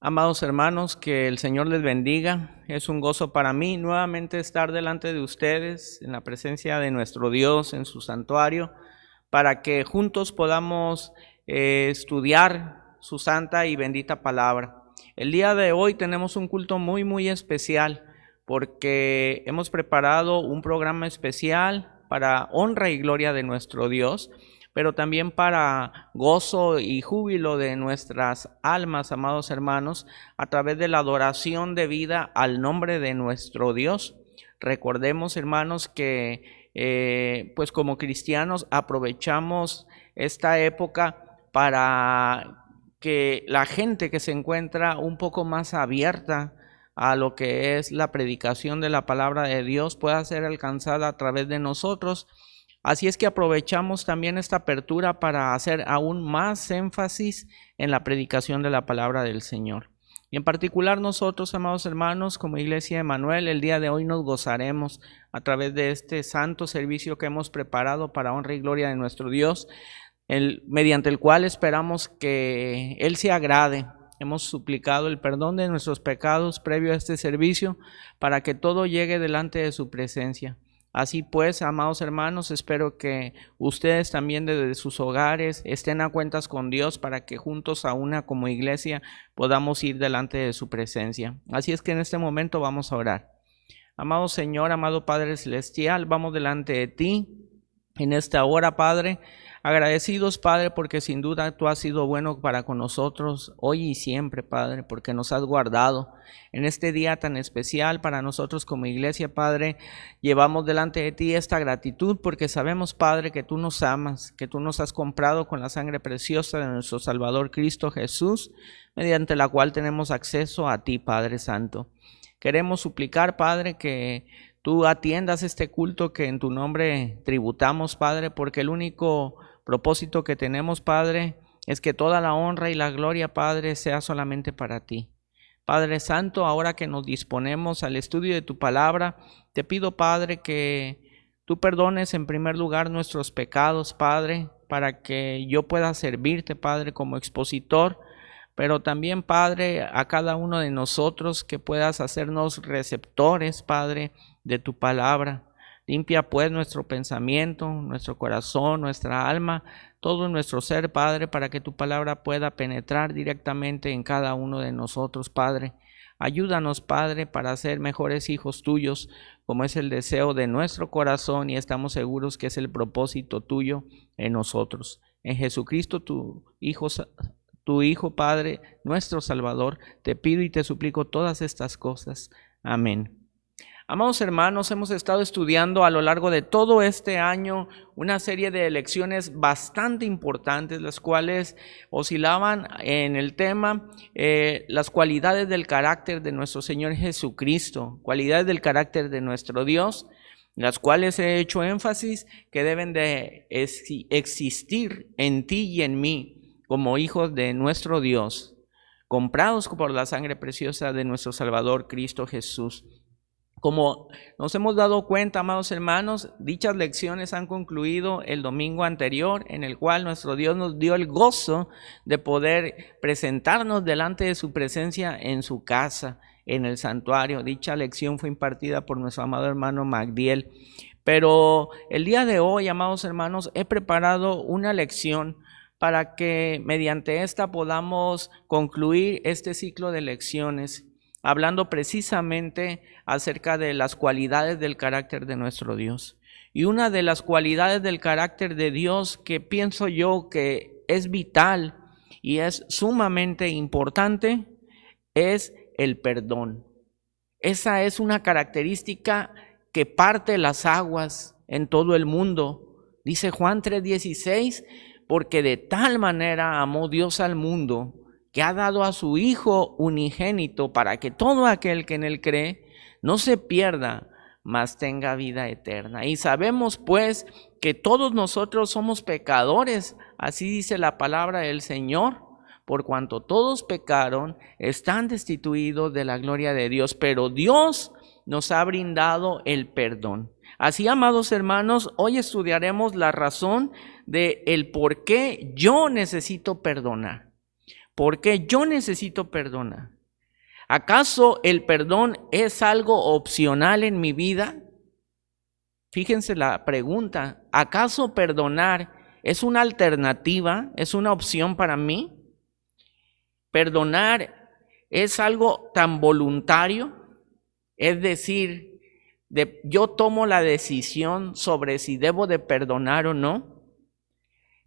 Amados hermanos, que el Señor les bendiga. Es un gozo para mí nuevamente estar delante de ustedes en la presencia de nuestro Dios en su santuario, para que juntos podamos estudiar su santa y bendita palabra. El día de hoy tenemos un culto muy especial porque hemos preparado un programa especial para honra y gloria de nuestro Dios, pero también para gozo y júbilo de nuestras almas, amados hermanos, a través de la adoración debida al nombre de nuestro Dios. Recordemos, hermanos, que pues como cristianos aprovechamos esta época para que la gente que se encuentra un poco más abierta a lo que es la predicación de la palabra de Dios pueda ser alcanzada a través de nosotros. Así es que aprovechamos también esta apertura para hacer aún más énfasis en la predicación de la palabra del Señor. Y en particular nosotros, amados hermanos, como Iglesia de Emanuel, el día de hoy nos gozaremos a través de este santo servicio que hemos preparado para honra y gloria de nuestro Dios, mediante el cual esperamos que Él se agrade. Hemos suplicado el perdón de nuestros pecados previo a este servicio para que todo llegue delante de su presencia. Así pues, amados hermanos, espero que ustedes también desde sus hogares estén a cuentas con Dios para que juntos a una como iglesia podamos ir delante de su presencia. Así es que en este momento vamos a orar. Amado Señor, amado Padre Celestial, vamos delante de ti en esta hora, Padre. Agradecidos, Padre, porque sin duda tú has sido bueno para con nosotros hoy y siempre, Padre, porque nos has guardado. En este día tan especial para nosotros como iglesia, Padre, llevamos delante de ti esta gratitud porque sabemos, Padre, que tú nos amas, que tú nos has comprado con la sangre preciosa de nuestro Salvador Cristo Jesús, mediante la cual tenemos acceso a ti, Padre Santo. Queremos suplicar, Padre, que tú atiendas este culto que en tu nombre tributamos, Padre, porque el único propósito que tenemos, Padre, es que toda la honra y la gloria, Padre, sea solamente para ti. Padre Santo, ahora que nos disponemos al estudio de tu palabra, te pido, Padre, que tú perdones en primer lugar nuestros pecados, Padre, para que yo pueda servirte, Padre, como expositor, pero también, Padre, a cada uno de nosotros que puedas hacernos receptores, Padre, de tu palabra. Limpia pues nuestro pensamiento, nuestro corazón, nuestra alma, todo nuestro ser, Padre, para que tu palabra pueda penetrar directamente en cada uno de nosotros, Padre. Ayúdanos, Padre, para ser mejores hijos tuyos, como es el deseo de nuestro corazón y estamos seguros que es el propósito tuyo en nosotros. En Jesucristo, tu Hijo, Padre, nuestro Salvador, te pido y te suplico todas estas cosas. Amén. Amados hermanos, hemos estado estudiando a lo largo de todo este año una serie de lecciones bastante importantes, las cuales oscilaban en el tema las cualidades del carácter de nuestro Señor Jesucristo, cualidades del carácter de nuestro Dios, las cuales he hecho énfasis que deben de existir en ti y en mí como hijos de nuestro Dios, comprados por la sangre preciosa de nuestro Salvador Cristo Jesús. Como nos hemos dado cuenta, amados hermanos, dichas lecciones han concluido el domingo anterior, en el cual nuestro Dios nos dio el gozo de poder presentarnos delante de su presencia en su casa, en el santuario. Dicha lección fue impartida por nuestro amado hermano Magdiel. Pero el día de hoy, amados hermanos, he preparado una lección para que mediante esta podamos concluir este ciclo de lecciones, hablando precisamente acerca de las cualidades del carácter de nuestro Dios. Y una de las cualidades del carácter de Dios que pienso yo que es vital y es sumamente importante es el perdón. Esa es una característica que parte las aguas en todo el mundo. Dice Juan 3:16, porque de tal manera amó Dios al mundo, que ha dado a su Hijo unigénito para que todo aquel que en él cree no se pierda, mas tenga vida eterna. Y sabemos pues que todos nosotros somos pecadores, así dice la palabra del Señor, por cuanto todos pecaron, están destituidos de la gloria de Dios, pero Dios nos ha brindado el perdón. Así, amados hermanos, hoy estudiaremos la razón de el por qué yo necesito perdonar. ¿Por qué yo necesito perdonar? ¿Acaso el perdón es algo opcional en mi vida? Fíjense la pregunta, ¿acaso perdonar es una alternativa, es una opción para mí? ¿Perdonar es algo tan voluntario? Es decir, yo tomo la decisión sobre si debo de perdonar o no.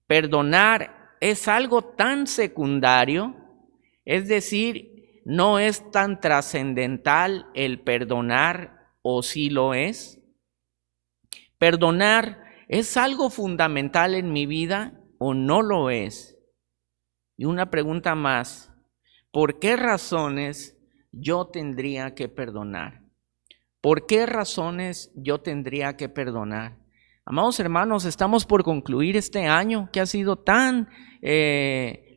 Perdonar es algo tan secundario, es decir, no es tan trascendental el perdonar, o sí lo es. ¿Perdonar es algo fundamental en mi vida o no lo es? Y una pregunta más, ¿por qué razones yo tendría que perdonar? ¿Por qué razones yo tendría que perdonar? Amados hermanos, estamos por concluir este año que ha sido tan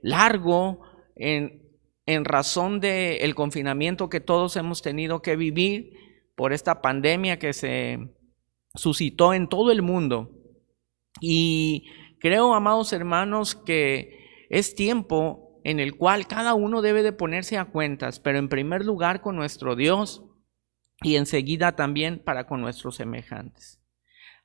largo en razón del confinamiento que todos hemos tenido que vivir por esta pandemia que se suscitó en todo el mundo. Y creo, amados hermanos, que es tiempo en el cual cada uno debe de ponerse a cuentas, pero en primer lugar con nuestro Dios y enseguida también para con nuestros semejantes.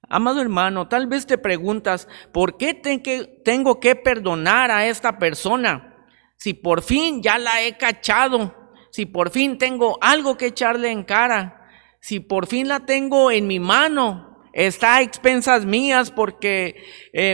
Amado hermano, tal vez te preguntas, ¿por qué tengo que perdonar a esta persona? Si por fin ya la he cachado, si por fin tengo algo que echarle en cara, si por fin la tengo en mi mano, está a expensas mías porque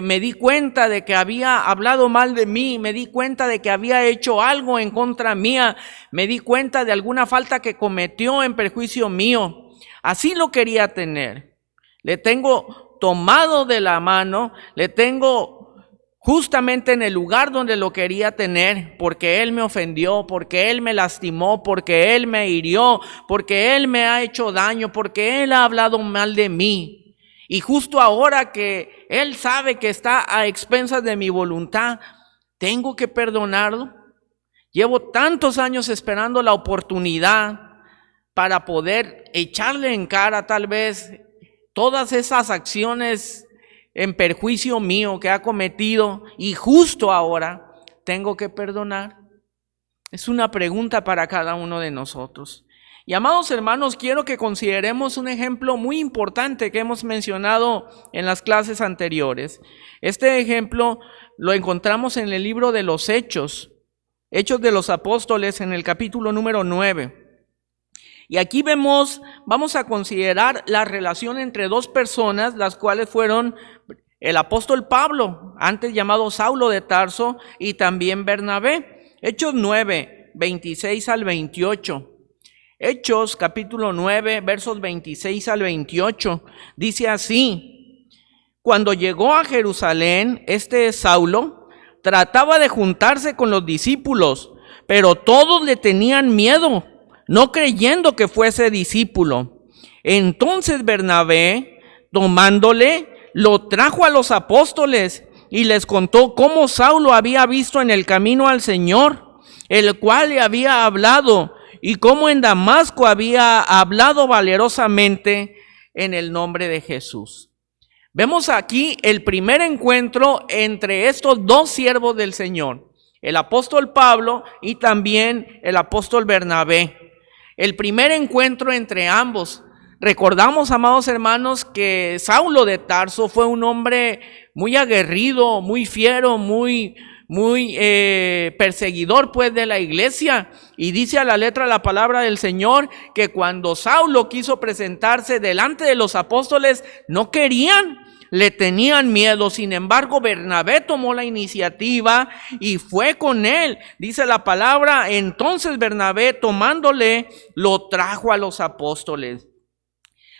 me di cuenta de que había hablado mal de mí, me di cuenta de que había hecho algo en contra mía, me di cuenta de alguna falta que cometió en perjuicio mío. Así lo quería tener. Le tengo tomado de la mano, le tengo justamente en el lugar donde lo quería tener, porque Él me ofendió, porque Él me lastimó, porque Él me hirió, porque Él me ha hecho daño, porque Él ha hablado mal de mí. Y justo ahora que Él sabe que está a expensas de mi voluntad, ¿tengo que perdonarlo? Llevo tantos años esperando la oportunidad para poder echarle en cara tal vez todas esas acciones en perjuicio mío que ha cometido, y justo ahora tengo que perdonar. Es una pregunta para cada uno de nosotros. Y amados hermanos, quiero que consideremos un ejemplo muy importante que hemos mencionado en las clases anteriores. Este ejemplo lo encontramos en el libro de los Hechos de los Apóstoles, en el capítulo número 9. Y aquí vamos a considerar la relación entre dos personas, las cuales fueron el apóstol Pablo, antes llamado Saulo de Tarso, y también Bernabé. Hechos 9, 26 al 28. Hechos capítulo 9, versos 26 al 28, dice así: cuando llegó a Jerusalén, Saulo trataba de juntarse con los discípulos, pero todos le tenían miedo, no creyendo que fuese discípulo. Entonces Bernabé, tomándole, lo trajo a los apóstoles y les contó cómo Saulo había visto en el camino al Señor, el cual le había hablado, y cómo en Damasco había hablado valerosamente en el nombre de Jesús. Vemos aquí el primer encuentro entre estos dos siervos del Señor, el apóstol Pablo y también el apóstol Bernabé. El primer encuentro entre ambos. Recordamos, amados hermanos, que Saulo de Tarso fue un hombre muy aguerrido, muy fiero, muy perseguidor pues de la iglesia, y dice a la letra la palabra del Señor que cuando Saulo quiso presentarse delante de los apóstoles, no querían, le tenían miedo. Sin embargo, Bernabé tomó la iniciativa y fue con él. Dice la palabra, entonces Bernabé, tomándole, lo trajo a los apóstoles.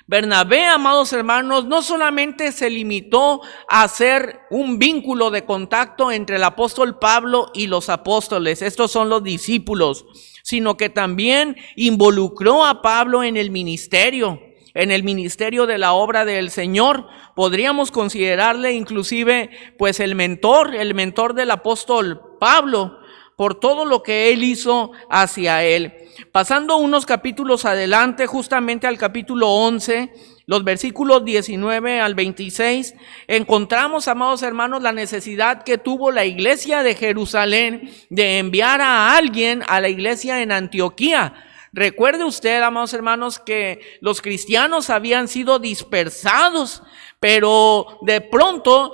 Bernabé, amados hermanos, no solamente se limitó a hacer un vínculo de contacto entre el apóstol Pablo y los apóstoles, estos son los discípulos, sino que también involucró a Pablo en el ministerio de la obra del Señor. Podríamos considerarle inclusive pues el mentor del apóstol Pablo, por todo lo que Él hizo hacia él. Pasando unos capítulos adelante, justamente al capítulo 11, los versículos 19 al 26, encontramos, amados hermanos, la necesidad que tuvo la iglesia de Jerusalén de enviar a alguien a la iglesia en Antioquía. Recuerde usted, amados hermanos, que los cristianos habían sido dispersados, pero de pronto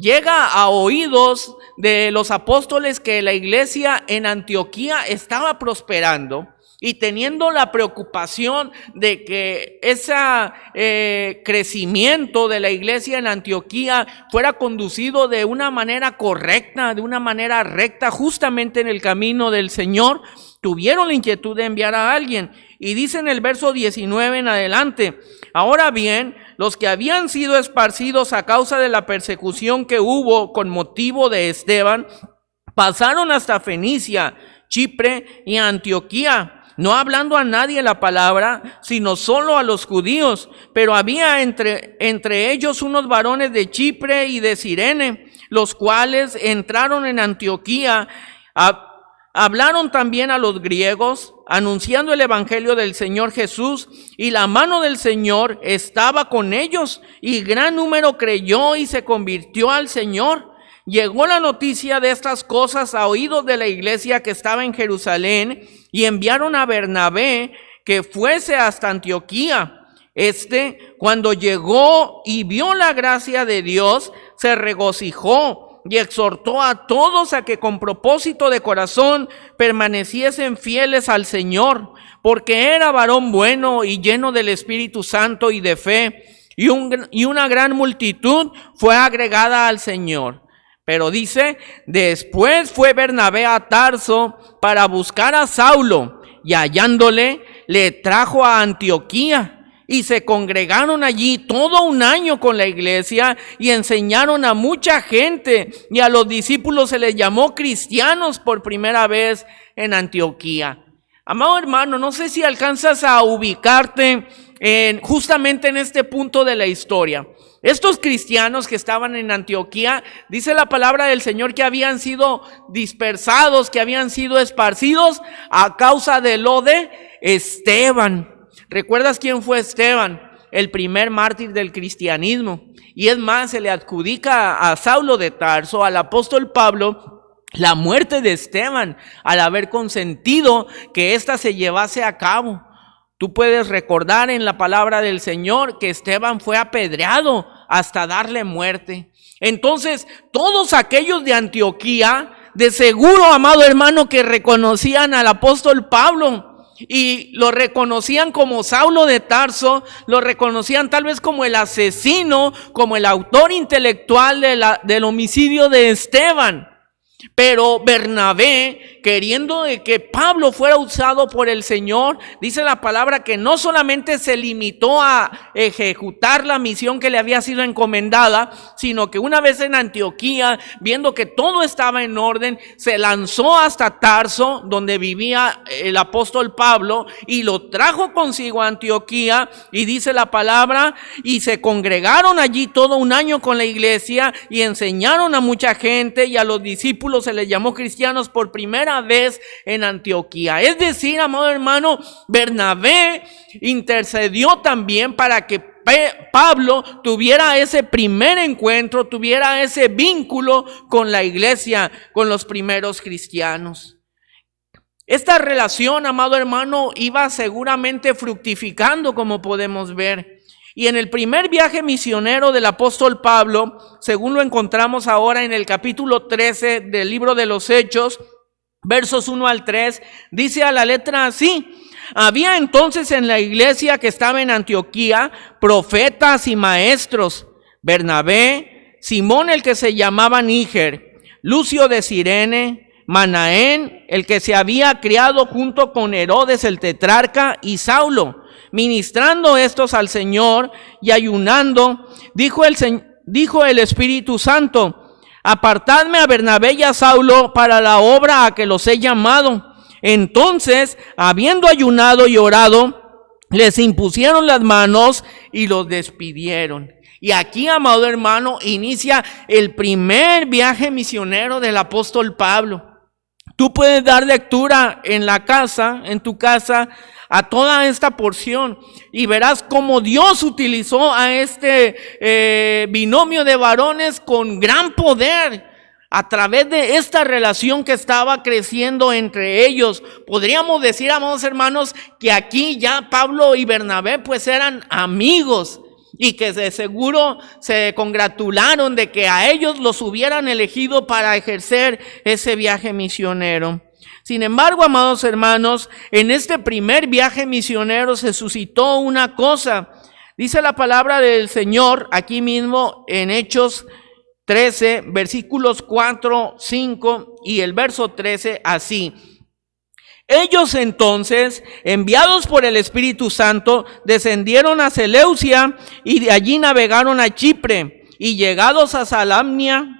llega a oídos de los apóstoles que la iglesia en Antioquía estaba prosperando y teniendo la preocupación de que ese crecimiento de la iglesia en Antioquía fuera conducido de una manera correcta, de una manera recta, justamente en el camino del Señor, tuvieron la inquietud de enviar a alguien. Y dice en el verso 19 en adelante: ahora bien, los que habían sido esparcidos a causa de la persecución que hubo con motivo de Esteban, pasaron hasta Fenicia, Chipre y Antioquía, no hablando a nadie la palabra, sino solo a los judíos. Pero había entre ellos unos varones de Chipre y de Cirene, los cuales entraron en Antioquía, hablaron también a los griegos, anunciando el evangelio del Señor Jesús, y la mano del Señor estaba con ellos, y gran número creyó y se convirtió al Señor. Llegó la noticia de estas cosas a oídos de la iglesia que estaba en Jerusalén, y enviaron a Bernabé que fuese hasta Antioquía. Cuando llegó y vio la gracia de Dios, se regocijó y exhortó a todos a que con propósito de corazón permaneciesen fieles al Señor, porque era varón bueno y lleno del Espíritu Santo y de fe, y una gran multitud fue agregada al Señor. Pero dice: después fue Bernabé a Tarso para buscar a Saulo, y hallándole, le trajo a Antioquía. Y se congregaron allí todo un año con la iglesia y enseñaron a mucha gente, y a los discípulos se les llamó cristianos por primera vez en Antioquía. Amado hermano, no sé si alcanzas a ubicarte justamente en este punto de la historia. Estos cristianos que estaban en Antioquía, dice la palabra del Señor que habían sido dispersados, que habían sido esparcidos a causa de lo de Esteban. ¿Recuerdas quién fue Esteban? El primer mártir del cristianismo. Y es más, se le adjudica a Saulo de Tarso, al apóstol Pablo, la muerte de Esteban, al haber consentido que ésta se llevase a cabo. Tú puedes recordar en la palabra del Señor que Esteban fue apedreado hasta darle muerte. Entonces, todos aquellos de Antioquía, de seguro, amado hermano, que reconocían al apóstol Pablo y lo reconocían como Saulo de Tarso, lo reconocían tal vez como el asesino, como el autor intelectual del homicidio de Esteban. Pero Bernabé, queriendo de que Pablo fuera usado por el Señor, dice la palabra que no solamente se limitó a ejecutar la misión que le había sido encomendada, sino que una vez en Antioquía, viendo que todo estaba en orden, se lanzó hasta Tarso, donde vivía el apóstol Pablo, y lo trajo consigo a Antioquía. Y dice la palabra: y se congregaron allí todo un año con la iglesia y enseñaron a mucha gente, y a los discípulos se les llamó cristianos por primera vez en Antioquía. Es decir, amado hermano, Bernabé intercedió también para que Pablo tuviera ese primer encuentro, tuviera ese vínculo con la iglesia, con los primeros cristianos. Esta relación, amado hermano, iba seguramente fructificando, como podemos ver. Y en el primer viaje misionero del apóstol Pablo, según lo encontramos ahora en el capítulo 13 del libro de los Hechos, versos 1 al 3, dice a la letra así: había entonces en la iglesia que estaba en Antioquía profetas y maestros: Bernabé, Simón el que se llamaba Níger, Lucio de Cirene, Manaén el que se había criado junto con Herodes el tetrarca, y Saulo. Ministrando estos al Señor y ayunando, dijo el Espíritu Santo: apartadme a Bernabé y a Saulo para la obra a que los he llamado. Entonces, habiendo ayunado y orado, les impusieron las manos y los despidieron. Y aquí, amado hermano, inicia el primer viaje misionero del apóstol Pablo. Tú puedes dar lectura en la casa, en tu casa, a toda esta porción y verás cómo Dios utilizó a este binomio de varones con gran poder a través de esta relación que estaba creciendo entre ellos. Podríamos decir, amados hermanos, que aquí ya Pablo y Bernabé pues eran amigos y que de seguro se congratularon de que a ellos los hubieran elegido para ejercer ese viaje misionero. Sin embargo, amados hermanos, en este primer viaje misionero se suscitó una cosa. Dice la palabra del Señor aquí mismo en Hechos 13, versículos 4, 5 y el verso 13 así. Ellos entonces, enviados por el Espíritu Santo, descendieron a Seleucia y de allí navegaron a Chipre, y llegados a Salamnia,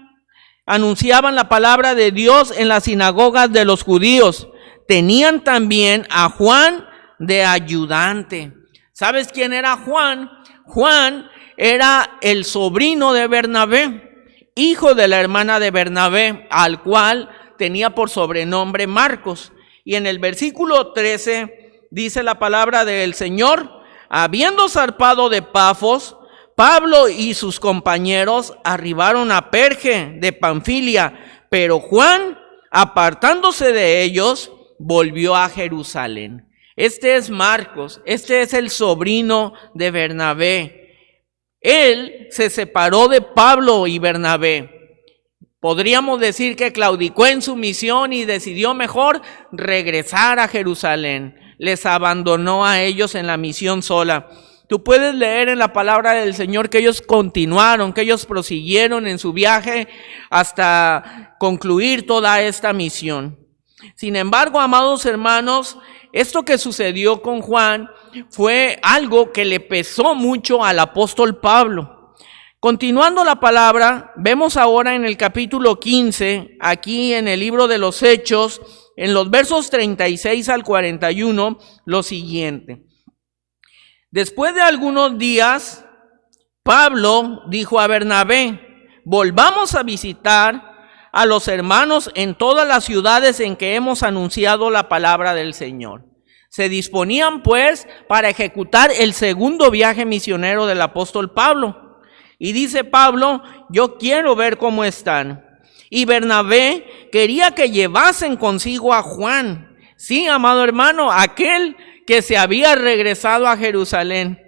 anunciaban la palabra de Dios en las sinagogas de los judíos. Tenían también a Juan de ayudante. ¿Sabes quién era Juan? Juan era el sobrino de Bernabé, hijo de la hermana de Bernabé, al cual tenía por sobrenombre Marcos. Y en el versículo 13 dice la palabra del Señor: habiendo zarpado de Pafos, Pablo y sus compañeros arribaron a Perge de Panfilia, pero Juan, apartándose de ellos, volvió a Jerusalén. Este es Marcos, este es el sobrino de Bernabé. Él se separó de Pablo y Bernabé. Podríamos decir que claudicó en su misión y decidió mejor regresar a Jerusalén. Les abandonó a ellos en la misión sola. Tú puedes leer en la palabra del Señor que ellos continuaron, que ellos prosiguieron en su viaje hasta concluir toda esta misión. Sin embargo, amados hermanos, esto que sucedió con Juan fue algo que le pesó mucho al apóstol Pablo. Continuando la palabra, vemos ahora en el capítulo 15, aquí en el libro de los Hechos, en los versos 36 al 41, lo siguiente. Después de algunos días, Pablo dijo a Bernabé: volvamos a visitar a los hermanos en todas las ciudades en que hemos anunciado la palabra del Señor. Se disponían pues para ejecutar el segundo viaje misionero del apóstol Pablo. Y dice Pablo: yo quiero ver cómo están. Y Bernabé quería que llevasen consigo a Juan. Sí, amado hermano, aquel que se había regresado a Jerusalén,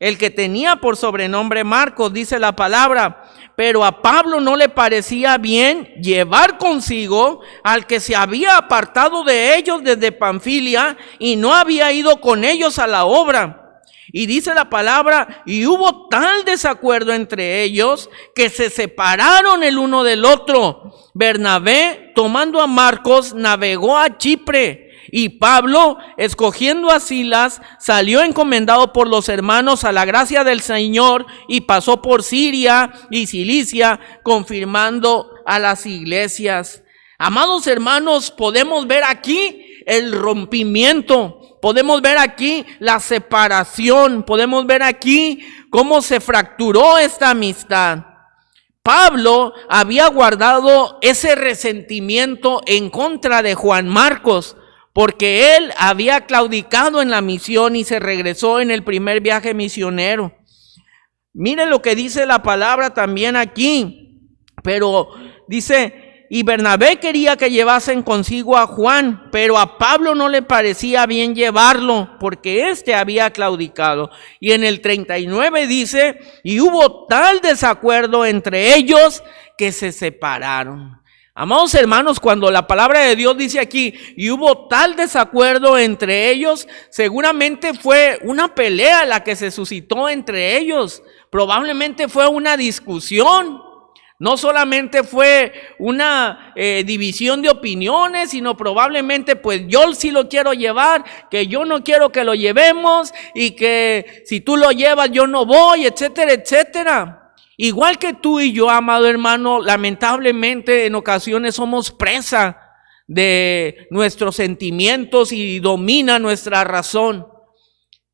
el que tenía por sobrenombre Marcos, dice la palabra. Pero a Pablo no le parecía bien llevar consigo al que se había apartado de ellos desde Panfilia y no había ido con ellos a la obra. Y dice la palabra: y hubo tal desacuerdo entre ellos que se separaron el uno del otro. Bernabé, tomando a Marcos, navegó a Chipre, y Pablo, escogiendo a Silas, salió encomendado por los hermanos a la gracia del Señor y pasó por Siria y Cilicia, confirmando a las iglesias. Amados hermanos, podemos ver aquí el rompimiento. Podemos ver aquí la separación, podemos ver aquí cómo se fracturó esta amistad. Pablo había guardado ese resentimiento en contra de Juan Marcos, porque él había claudicado en la misión y se regresó en el primer viaje misionero. Mire lo que dice la palabra también aquí, pero dice: y Bernabé quería que llevasen consigo a Juan, pero a Pablo no le parecía bien llevarlo, porque éste había claudicado. Y en el 39 dice: y hubo tal desacuerdo entre ellos que se separaron. Amados hermanos, cuando la palabra de Dios dice aquí: y hubo tal desacuerdo entre ellos, seguramente fue una pelea la que se suscitó entre ellos. Probablemente fue una discusión. No solamente fue una división de opiniones, sino probablemente pues yo sí lo quiero llevar, que yo no quiero que lo llevemos, y que si tú lo llevas yo no voy, etcétera, etcétera. Igual que tú y yo, amado hermano, lamentablemente en ocasiones somos presa de nuestros sentimientos y domina nuestra razón.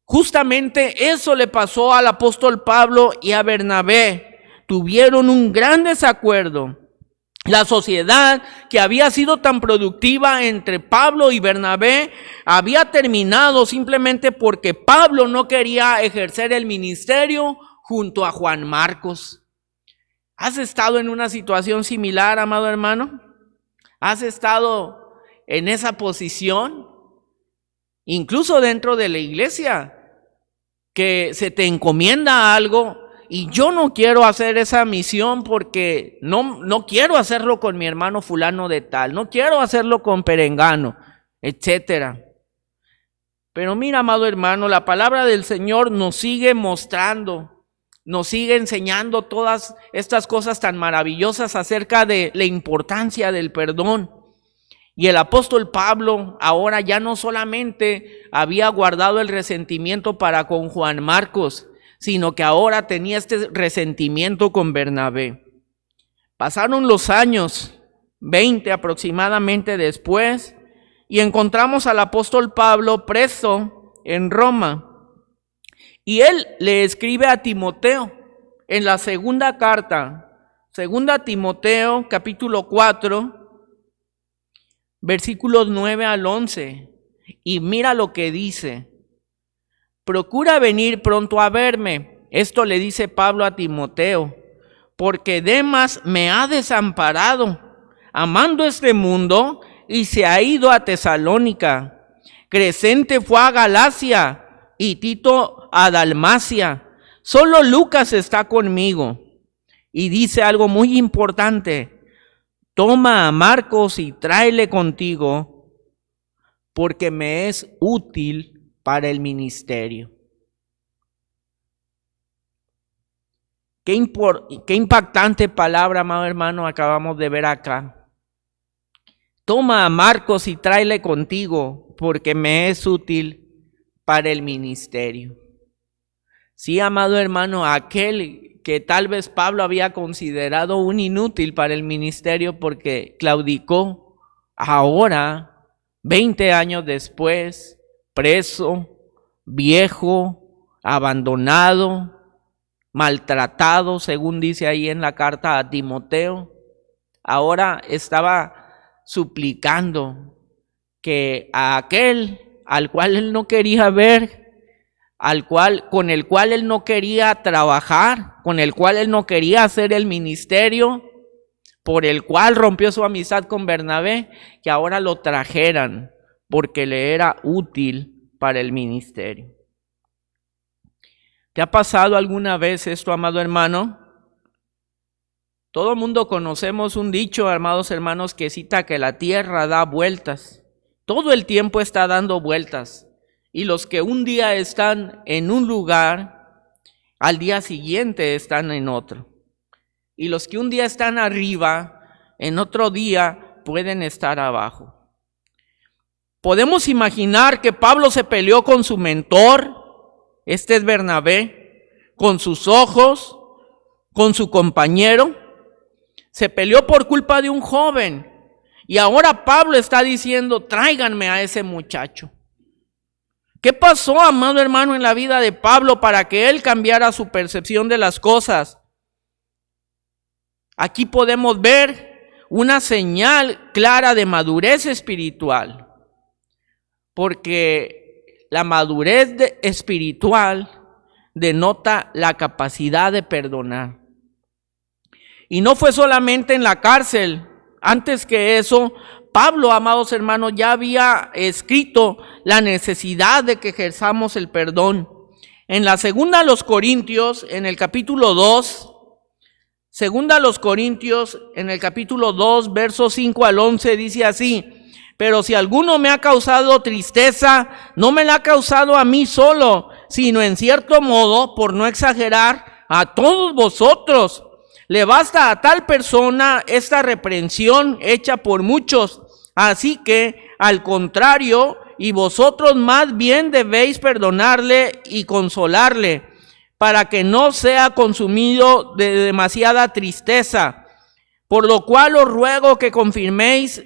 Justamente eso le pasó al apóstol Pablo y a Bernabé. Tuvieron un gran desacuerdo. La sociedad que había sido tan productiva entre Pablo y Bernabé había terminado simplemente porque Pablo no quería ejercer el ministerio junto a Juan Marcos. ¿Has estado en una situación similar, amado hermano? ¿Has estado en esa posición? Incluso dentro de la iglesia, que se te encomienda algo y yo no quiero hacer esa misión porque no quiero hacerlo con mi hermano fulano de tal, no quiero hacerlo con perengano, etcétera. Pero mira, amado hermano, la palabra del Señor nos sigue mostrando, nos sigue enseñando todas estas cosas tan maravillosas acerca de la importancia del perdón. Y el apóstol Pablo ahora ya no solamente había guardado el resentimiento para con Juan Marcos, sino que ahora tenía este resentimiento con Bernabé. Pasaron los años, 20 aproximadamente después, y encontramos al apóstol Pablo preso en Roma. Y él le escribe a Timoteo en la segunda carta, segunda Timoteo capítulo 4, versículos 9 al 11. Y mira lo que dice: procura venir pronto a verme. Esto le dice Pablo a Timoteo, porque Demas me ha desamparado, amando este mundo, y se ha ido a Tesalónica. Crescente fue a Galacia y Tito a Dalmacia. Solo Lucas está conmigo. Y dice algo muy importante: toma a Marcos y tráele contigo, porque me es útil para el ministerio. Qué impactante palabra, amado hermano, acabamos de ver acá. Toma a Marcos y tráele contigo, porque me es útil para el ministerio. Sí, amado hermano, aquel que tal vez Pablo había considerado un inútil para el ministerio porque claudicó, ahora, 20 años después, preso, viejo, abandonado, maltratado, según dice ahí en la carta a Timoteo, ahora estaba suplicando que a aquel al cual él no quería ver, con el cual él no quería trabajar, con el cual él no quería hacer el ministerio, por el cual rompió su amistad con Bernabé, que ahora lo trajeran porque le era útil para el ministerio. ¿Te ha pasado alguna vez esto, amado hermano? Todo el mundo conocemos un dicho, amados hermanos, que cita que la tierra da vueltas. Todo el tiempo está dando vueltas. Y los que un día están en un lugar, al día siguiente están en otro. Y los que un día están arriba, en otro día pueden estar abajo. Podemos imaginar que Pablo se peleó con su mentor, este es Bernabé, con sus ojos, con su compañero. Se peleó por culpa de un joven. Y ahora Pablo está diciendo: tráiganme a ese muchacho. ¿Qué pasó, amado hermano, en la vida de Pablo para que él cambiara su percepción de las cosas? Aquí podemos ver una señal clara de madurez espiritual. Porque la madurez espiritual denota la capacidad de perdonar. Y no fue solamente en la cárcel. Antes que eso, Pablo, amados hermanos, ya había escrito la necesidad de que ejerzamos el perdón. En la segunda a los Corintios, en el capítulo 2, segunda a los Corintios, en el capítulo 2, versos 5 al 11, dice así: pero si alguno me ha causado tristeza, no me la ha causado a mí solo, sino en cierto modo, por no exagerar, a todos vosotros. Le basta a tal persona esta reprensión hecha por muchos. Así que, al contrario, y vosotros más bien debéis perdonarle y consolarle, para que no sea consumido de demasiada tristeza. Por lo cual os ruego que confirméis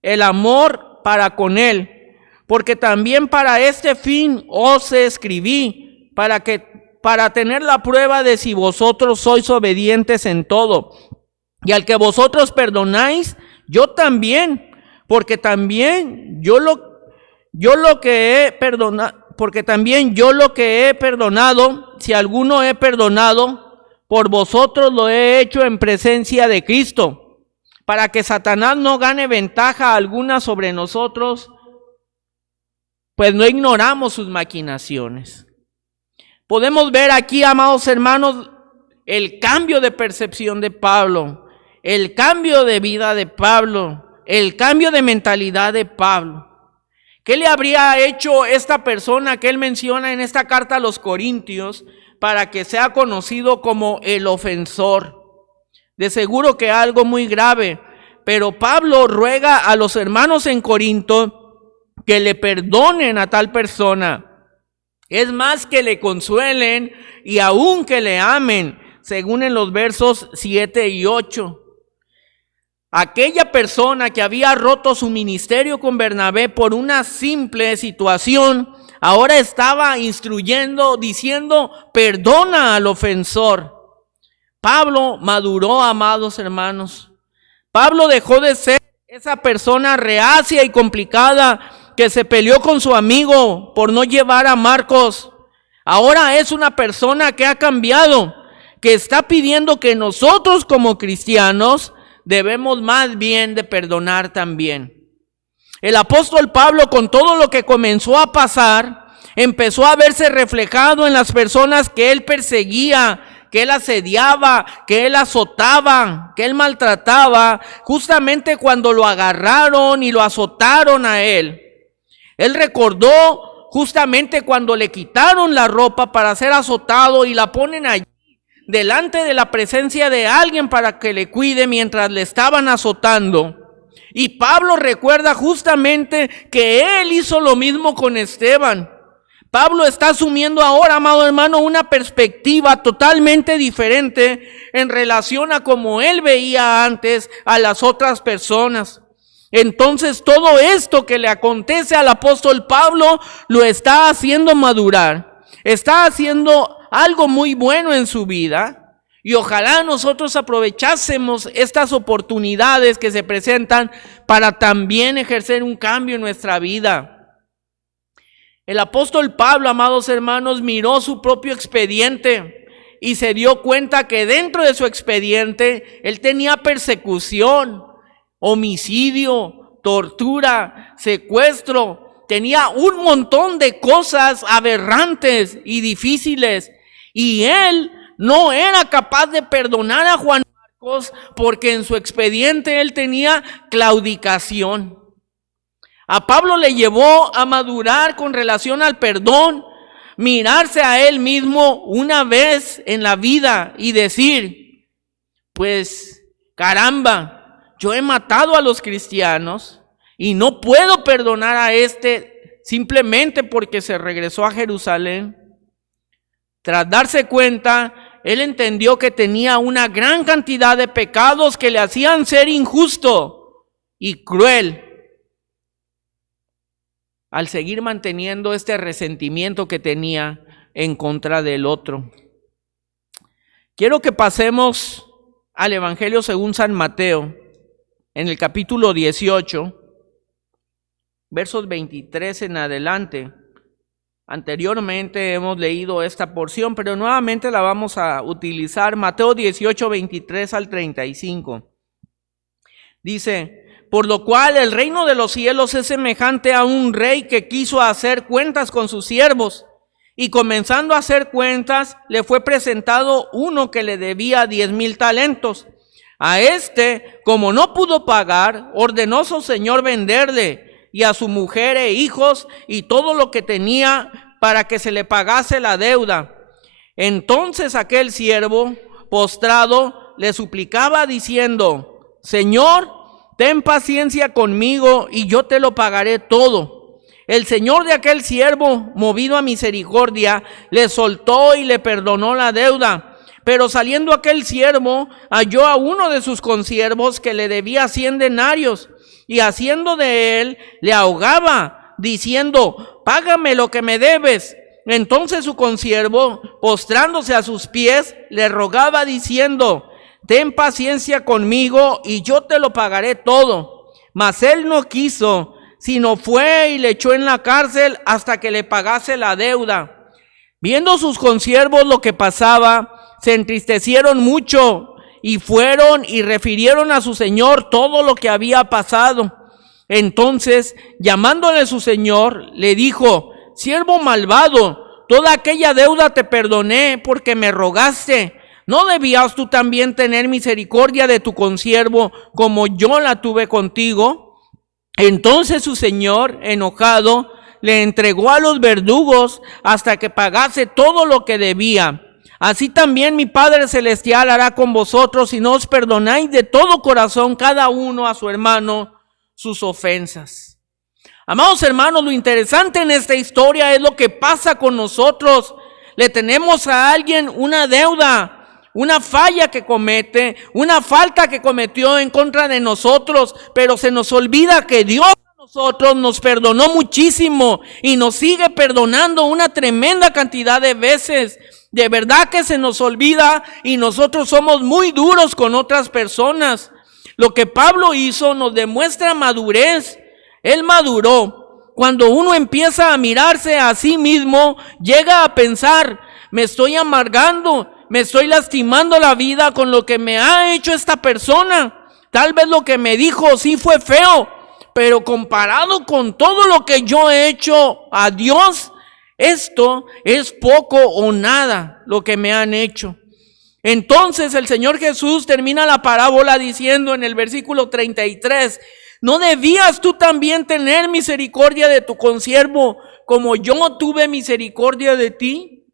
el amor para con él, porque también para este fin os escribí, para tener la prueba de si vosotros sois obedientes en todo. Y al que vosotros perdonáis, yo también, porque también yo lo que he perdonado, porque también yo lo que he perdonado, si alguno he perdonado, por vosotros lo he hecho en presencia de Cristo, para que Satanás no gane ventaja alguna sobre nosotros, pues no ignoramos sus maquinaciones. Podemos ver aquí, amados hermanos, el cambio de percepción de Pablo, el cambio de vida de Pablo, el cambio de mentalidad de Pablo. ¿Qué le habría hecho esta persona que él menciona en esta carta a los Corintios para que sea conocido como el ofensor? De seguro que algo muy grave, pero Pablo ruega a los hermanos en Corinto que le perdonen a tal persona. Es más, que le consuelen y aún que le amen, según en los versos 7 y 8. Aquella persona que había roto su ministerio con Bernabé por una simple situación, ahora estaba instruyendo, diciendo, perdona al ofensor. Pablo maduró, amados hermanos. Pablo dejó de ser esa persona reacia y complicada que se peleó con su amigo por no llevar a Marcos. Ahora es una persona que ha cambiado, que está pidiendo que nosotros como cristianos debemos más bien de perdonar también. El apóstol Pablo, con todo lo que comenzó a pasar, empezó a verse reflejado en las personas que él perseguía, que él asediaba, que él azotaba, que él maltrataba, justamente cuando lo agarraron y lo azotaron a él. Él recordó justamente cuando le quitaron la ropa para ser azotado y la ponen allí delante de la presencia de alguien para que le cuide mientras le estaban azotando. Y Pablo recuerda justamente que él hizo lo mismo con Esteban. Pablo está asumiendo ahora, amado hermano, una perspectiva totalmente diferente en relación a cómo él veía antes a las otras personas. Entonces todo esto que le acontece al apóstol Pablo lo está haciendo madurar, está haciendo algo muy bueno en su vida, y ojalá nosotros aprovechásemos estas oportunidades que se presentan para también ejercer un cambio en nuestra vida. El apóstol Pablo, amados hermanos, miró su propio expediente y se dio cuenta que dentro de su expediente él tenía persecución, homicidio, tortura, secuestro, tenía un montón de cosas aberrantes y difíciles, y él no era capaz de perdonar a Juan Marcos porque en su expediente él tenía claudicación. A Pablo le llevó a madurar con relación al perdón, mirarse a él mismo una vez en la vida y decir, pues caramba, yo he matado a los cristianos y no puedo perdonar a este simplemente porque se regresó a Jerusalén. Tras darse cuenta, él entendió que tenía una gran cantidad de pecados que le hacían ser injusto y cruel al seguir manteniendo este resentimiento que tenía en contra del otro. Quiero que pasemos al Evangelio según San Mateo, en el capítulo 18, versos 23 en adelante. Anteriormente hemos leído esta porción, pero nuevamente la vamos a utilizar. Mateo 18, 23 al 35. Dice, por lo cual el reino de los cielos es semejante a un rey que quiso hacer cuentas con sus siervos, y comenzando a hacer cuentas, le fue presentado uno que le debía 10,000 talentos. A este, como no pudo pagar, ordenó su señor venderle, y a su mujer e hijos, y todo lo que tenía, para que se le pagase la deuda. Entonces aquel siervo, postrado, le suplicaba diciendo, Señor, ten paciencia conmigo, y yo te lo pagaré todo. El señor de aquel siervo, movido a misericordia, le soltó y le perdonó la deuda. Pero saliendo aquel siervo, halló a uno de sus consiervos que le debía 100 denarios, y haciendo de él, le ahogaba, diciendo, págame lo que me debes. Entonces su consiervo, postrándose a sus pies, le rogaba diciendo, ten paciencia conmigo y yo te lo pagaré todo. Mas él no quiso, sino fue y le echó en la cárcel hasta que le pagase la deuda. Viendo sus consiervos lo que pasaba, se entristecieron mucho y fueron y refirieron a su señor todo lo que había pasado. Entonces, llamándole su señor, le dijo: siervo malvado, toda aquella deuda te perdoné porque me rogaste. ¿No debías tú también tener misericordia de tu consiervo como yo la tuve contigo? Entonces su señor, enojado, le entregó a los verdugos hasta que pagase todo lo que debía. Así también mi Padre Celestial hará con vosotros si no os perdonáis de todo corazón cada uno a su hermano sus ofensas. Amados hermanos, lo interesante en esta historia es lo que pasa con nosotros. Le tenemos a alguien una deuda, una falla que comete, una falta que cometió en contra de nosotros, pero se nos olvida que Dios a nosotros nos perdonó muchísimo y nos sigue perdonando una tremenda cantidad de veces. De verdad que se nos olvida y nosotros somos muy duros con otras personas. Lo que Pablo hizo nos demuestra madurez. Él maduró. Cuando uno empieza a mirarse a sí mismo, llega a pensar: me estoy amargando, me estoy lastimando la vida con lo que me ha hecho esta persona. Tal vez lo que me dijo sí fue feo, pero comparado con todo lo que yo he hecho a Dios, esto es poco o nada lo que me han hecho. Entonces el Señor Jesús termina la parábola diciendo en el versículo 33: ¿no debías tú también tener misericordia de tu consiervo como yo tuve misericordia de ti?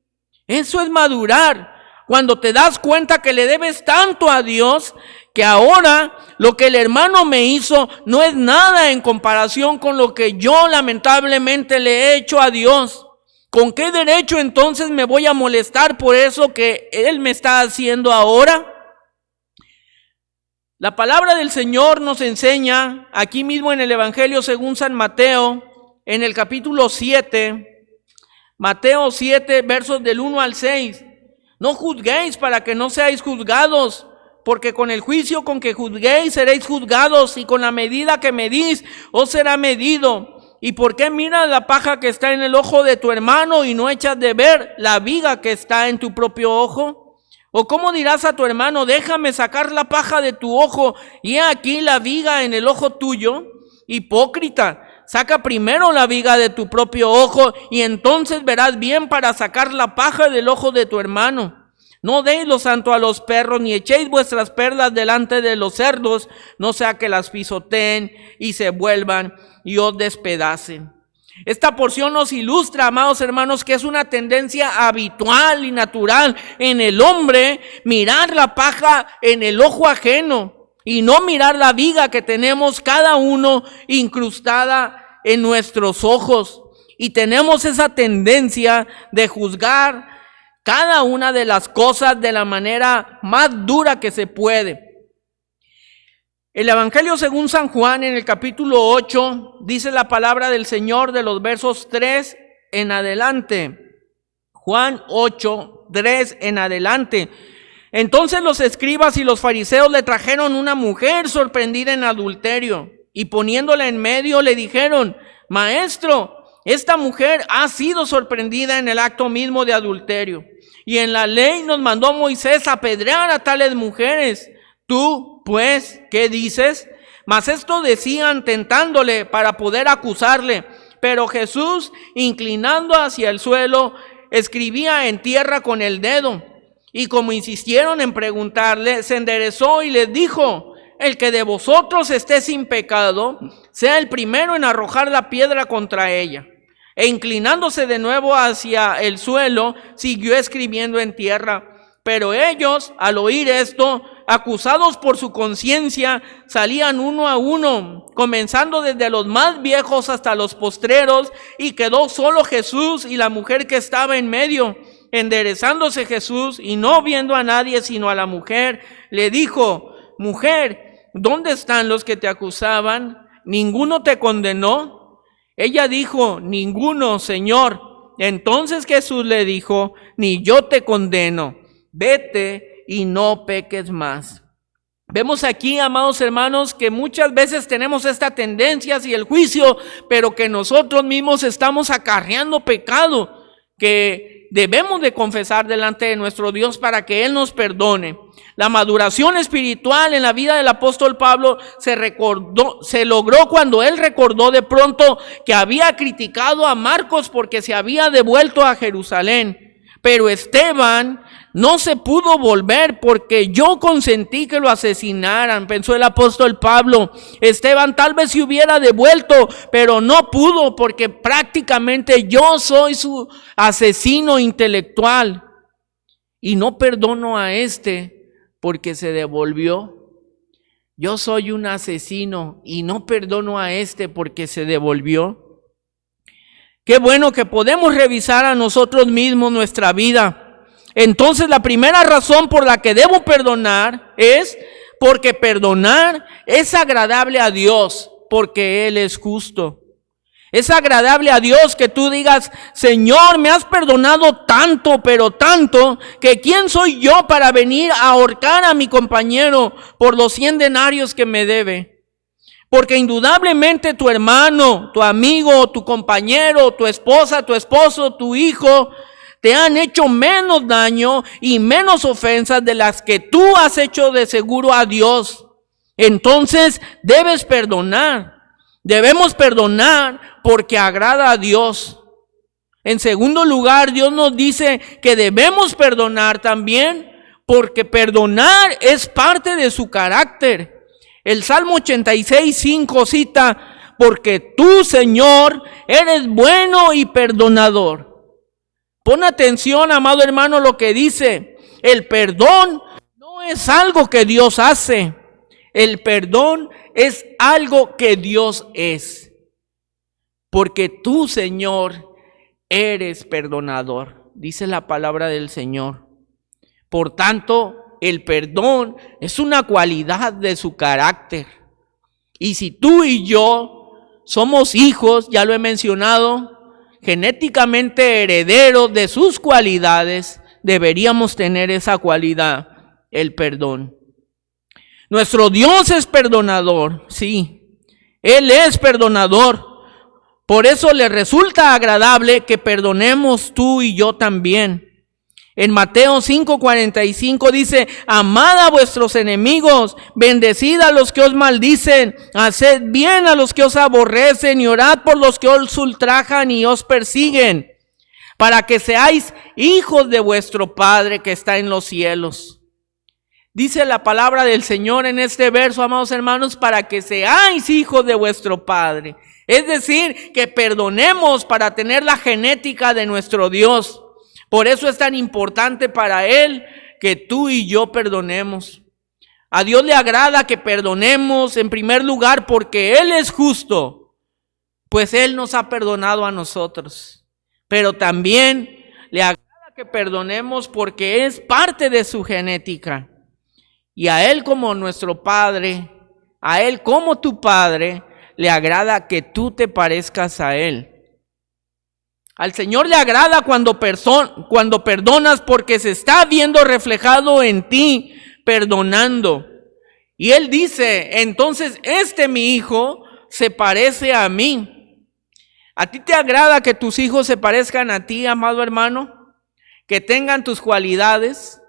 Eso es madurar. Cuando te das cuenta que le debes tanto a Dios, que ahora lo que el hermano me hizo no es nada en comparación con lo que yo lamentablemente le he hecho a Dios. ¿Con qué derecho entonces me voy a molestar por eso que él me está haciendo ahora? La palabra del Señor nos enseña aquí mismo en el Evangelio según San Mateo, en el capítulo 7, Mateo 7, versos del 1 al 6. No juzguéis para que no seáis juzgados, porque con el juicio con que juzguéis seréis juzgados, y con la medida que medís os será medido. ¿Y por qué miras la paja que está en el ojo de tu hermano y no echas de ver la viga que está en tu propio ojo? ¿O cómo dirás a tu hermano: déjame sacar la paja de tu ojo, y he aquí la viga en el ojo tuyo? Hipócrita, saca primero la viga de tu propio ojo, y entonces verás bien para sacar la paja del ojo de tu hermano. No deis lo santo a los perros, ni echéis vuestras perlas delante de los cerdos, no sea que las pisoteen y se vuelvan y os despedacen. Esta porción nos ilustra, amados hermanos, que es una tendencia habitual y natural en el hombre mirar la paja en el ojo ajeno y no mirar la viga que tenemos cada uno incrustada en nuestros ojos. Y tenemos esa tendencia de juzgar cada una de las cosas de la manera más dura que se puede. El Evangelio según San Juan, en el capítulo 8, dice la palabra del Señor de los versos 3 en adelante. Juan 8, 3 en adelante. Entonces los escribas y los fariseos le trajeron una mujer sorprendida en adulterio, y poniéndola en medio le dijeron: Maestro, esta mujer ha sido sorprendida en el acto mismo de adulterio, y en la ley nos mandó Moisés apedrear a tales mujeres. Tú, pues, ¿qué dices? Mas esto decían tentándole para poder acusarle. Pero Jesús, inclinando hacia el suelo, escribía en tierra con el dedo. Y como insistieron en preguntarle, se enderezó y les dijo: el que de vosotros esté sin pecado, sea el primero en arrojar la piedra contra ella. E inclinándose de nuevo hacia el suelo, siguió escribiendo en tierra. Pero ellos, al oír esto, acusados por su conciencia, salían uno a uno, comenzando desde los más viejos hasta los postreros, y quedó solo Jesús y la mujer que estaba en medio. Enderezándose Jesús y no viendo a nadie sino a la mujer, le dijo: Mujer, ¿dónde están los que te acusaban? ¿Ninguno te condenó? Ella dijo: Ninguno, Señor. Entonces Jesús le dijo: Ni yo te condeno. Vete y no peques más. Vemos aquí, amados hermanos, que muchas veces tenemos esta tendencia hacia el juicio, pero que nosotros mismos estamos acarreando pecado que debemos de confesar delante de nuestro Dios para que Él nos perdone. La maduración espiritual en la vida del apóstol Pablo se logró cuando él recordó de pronto que había criticado a Marcos porque se había devuelto a Jerusalén. Pero Esteban no se pudo volver porque yo consentí que lo asesinaran, pensó el apóstol Pablo. Esteban tal vez se hubiera devuelto, pero no pudo porque prácticamente yo soy su asesino intelectual. Y no perdono a este porque se devolvió. Yo soy un asesino y no perdono a este porque se devolvió. Qué bueno que podemos revisar a nosotros mismos nuestra vida. Entonces la primera razón por la que debo perdonar es porque perdonar es agradable a Dios, porque Él es justo. Es agradable a Dios que tú digas: Señor, me has perdonado tanto, pero tanto, que ¿quién soy yo para venir a ahorcar a mi compañero por los 100 denarios que me debe? Porque indudablemente tu hermano, tu amigo, tu compañero, tu esposa, tu esposo, tu hijo te han hecho menos daño y menos ofensas de las que tú has hecho de seguro a Dios. Entonces debes perdonar. Debemos perdonar porque agrada a Dios. En segundo lugar, Dios nos dice que debemos perdonar también porque perdonar es parte de su carácter. El Salmo 86:5 cita: porque tú, Señor, eres bueno y perdonador. Pon atención, amado hermano, lo que dice. El perdón no es algo que Dios hace. El perdón es algo que Dios es. Porque tú, Señor, eres perdonador, dice la palabra del Señor. Por tanto, el perdón es una cualidad de su carácter. Y si tú y yo somos hijos, ya lo he mencionado, genéticamente herederos de sus cualidades, deberíamos tener esa cualidad, el perdón. Nuestro Dios es perdonador, sí, Él es perdonador. Por eso le resulta agradable que perdonemos tú y yo también. En Mateo 5:45 dice: amad a vuestros enemigos, bendecid a los que os maldicen, haced bien a los que os aborrecen y orad por los que os ultrajan y os persiguen, para que seáis hijos de vuestro Padre que está en los cielos. Dice la palabra del Señor en este verso, amados hermanos, para que seáis hijos de vuestro Padre. Es decir, que perdonemos para tener la genética de nuestro Dios. Por eso es tan importante para Él que tú y yo perdonemos. A Dios le agrada que perdonemos en primer lugar porque Él es justo, pues Él nos ha perdonado a nosotros. Pero también le agrada que perdonemos porque es parte de su genética. Y a Él como nuestro Padre, a Él como tu Padre, le agrada que tú te parezcas a Él. Al Señor le agrada cuando perdonas porque se está viendo reflejado en ti perdonando. Y Él dice: entonces mi hijo se parece a mí. ¿A ti te agrada que tus hijos se parezcan a ti, amado hermano? Que tengan tus cualidades.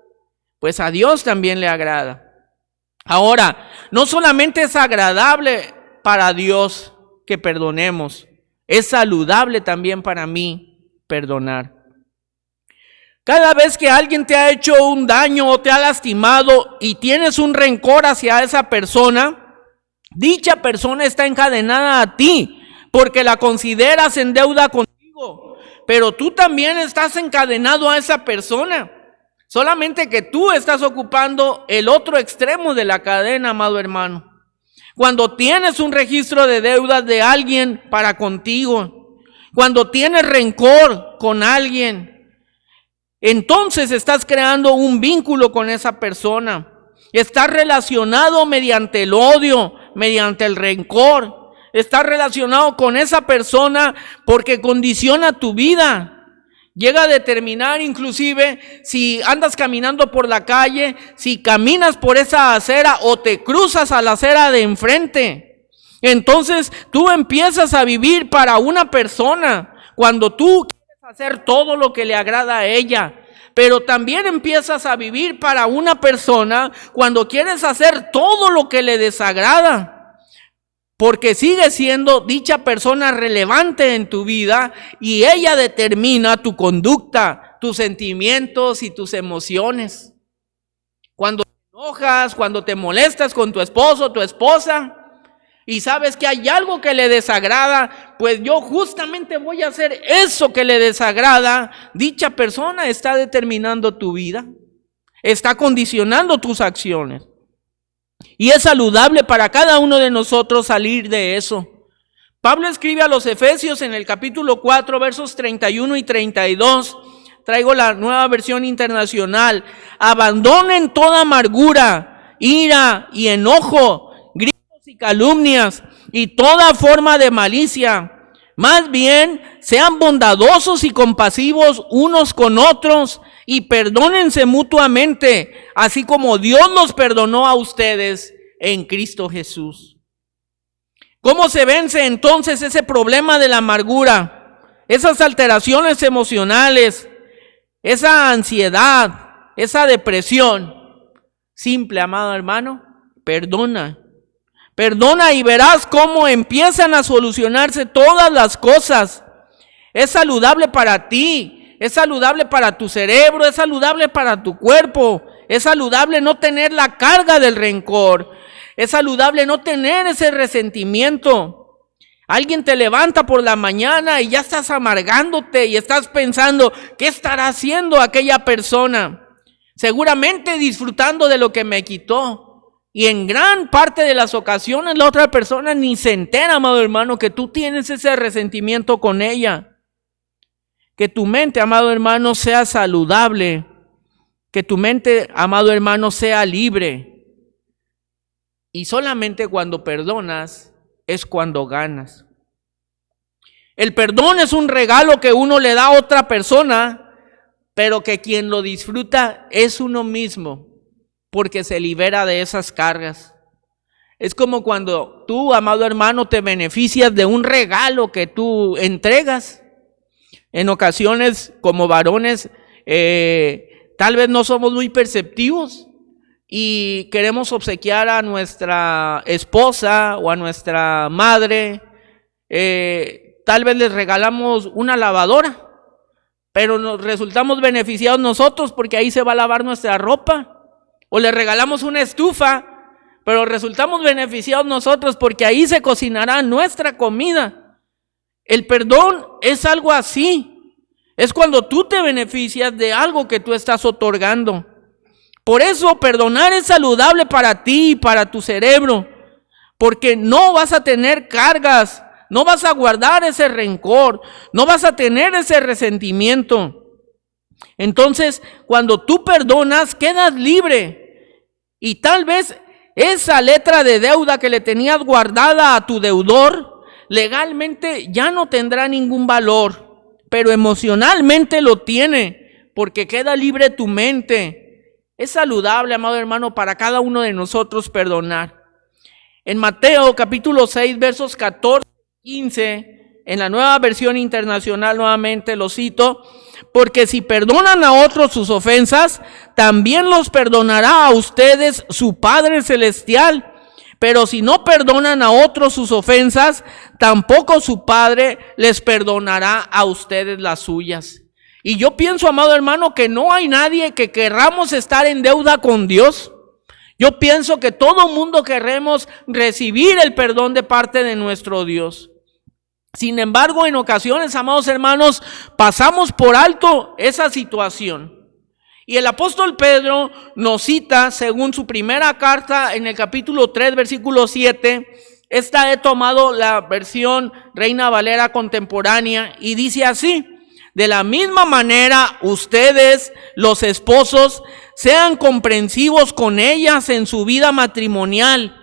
Pues a Dios también le agrada. Ahora, no solamente es agradable para Dios que perdonemos, es saludable también para mí perdonar. Cada vez que alguien te ha hecho un daño o te ha lastimado y tienes un rencor hacia esa persona, dicha persona está encadenada a ti porque la consideras en deuda contigo, pero tú también estás encadenado a esa persona. Solamente que tú estás ocupando el otro extremo de la cadena, amado hermano. Cuando tienes un registro de deudas de alguien para contigo, cuando tienes rencor con alguien, entonces estás creando un vínculo con esa persona. Estás relacionado mediante el odio, mediante el rencor. Estás relacionado con esa persona porque condiciona tu vida. Llega a determinar inclusive si andas caminando por la calle, si caminas por esa acera o te cruzas a la acera de enfrente. Entonces tú empiezas a vivir para una persona cuando tú quieres hacer todo lo que le agrada a ella. Pero también empiezas a vivir para una persona cuando quieres hacer todo lo que le desagrada. Porque sigue siendo dicha persona relevante en tu vida y ella determina tu conducta, tus sentimientos y tus emociones. Cuando te enojas, cuando te molestas con tu esposo o tu esposa y sabes que hay algo que le desagrada, pues yo justamente voy a hacer eso que le desagrada. Dicha persona está determinando tu vida, está condicionando tus acciones. Y es saludable para cada uno de nosotros salir de eso. Pablo escribe a los Efesios en el capítulo 4, versos 31 y 32. Traigo la Nueva Versión Internacional. Abandonen toda amargura, ira y enojo, gritos y calumnias y toda forma de malicia. Más bien, sean bondadosos y compasivos unos con otros y perdónense mutuamente, así como Dios los perdonó a ustedes en Cristo Jesús. ¿Cómo se vence entonces ese problema de la amargura? Esas alteraciones emocionales, esa ansiedad, esa depresión. Simple, amado hermano, perdona. Perdona y verás cómo empiezan a solucionarse todas las cosas. Es saludable para ti. Es saludable para tu cerebro, es saludable para tu cuerpo, es saludable no tener la carga del rencor, es saludable no tener ese resentimiento. Alguien te levanta por la mañana y ya estás amargándote y estás pensando, ¿qué estará haciendo aquella persona? Seguramente disfrutando de lo que me quitó. Y en gran parte de las ocasiones la otra persona ni se entera, amado hermano, que tú tienes ese resentimiento con ella. Que tu mente, amado hermano, sea saludable. Que tu mente, amado hermano, sea libre. Y solamente cuando perdonas es cuando ganas. El perdón es un regalo que uno le da a otra persona, pero que quien lo disfruta es uno mismo, porque se libera de esas cargas. Es como cuando tú, amado hermano, te beneficias de un regalo que tú entregas. En ocasiones, como varones, tal vez no somos muy perceptivos y queremos obsequiar a nuestra esposa o a nuestra madre. Tal vez les regalamos una lavadora, pero nos resultamos beneficiados nosotros porque ahí se va a lavar nuestra ropa. O les regalamos una estufa, pero resultamos beneficiados nosotros porque ahí se cocinará nuestra comida. El perdón es algo así. Es cuando tú te beneficias de algo que tú estás otorgando. Por eso perdonar es saludable para ti y para tu cerebro. Porque no vas a tener cargas, no vas a guardar ese rencor, no vas a tener ese resentimiento. Entonces, cuando tú perdonas, quedas libre. Y tal vez esa letra de deuda que le tenías guardada a tu deudor, legalmente ya no tendrá ningún valor, pero emocionalmente lo tiene, porque queda libre tu mente. Es saludable, amado hermano, para cada uno de nosotros perdonar. En Mateo capítulo 6, versos 14 y 15, en la Nueva Versión Internacional nuevamente lo cito: porque si perdonan a otros sus ofensas, también los perdonará a ustedes su Padre Celestial. Pero si no perdonan a otros sus ofensas, tampoco su Padre les perdonará a ustedes las suyas. Y yo pienso, amado hermano, que no hay nadie que querramos estar en deuda con Dios. Yo pienso que todo mundo queremos recibir el perdón de parte de nuestro Dios. Sin embargo, en ocasiones, amados hermanos, pasamos por alto esa situación. Y el apóstol Pedro nos cita, según su primera carta, en el capítulo 3, versículo 7. Esta he tomado la versión Reina Valera contemporánea y dice así: de la misma manera, ustedes, los esposos, sean comprensivos con ellas en su vida matrimonial.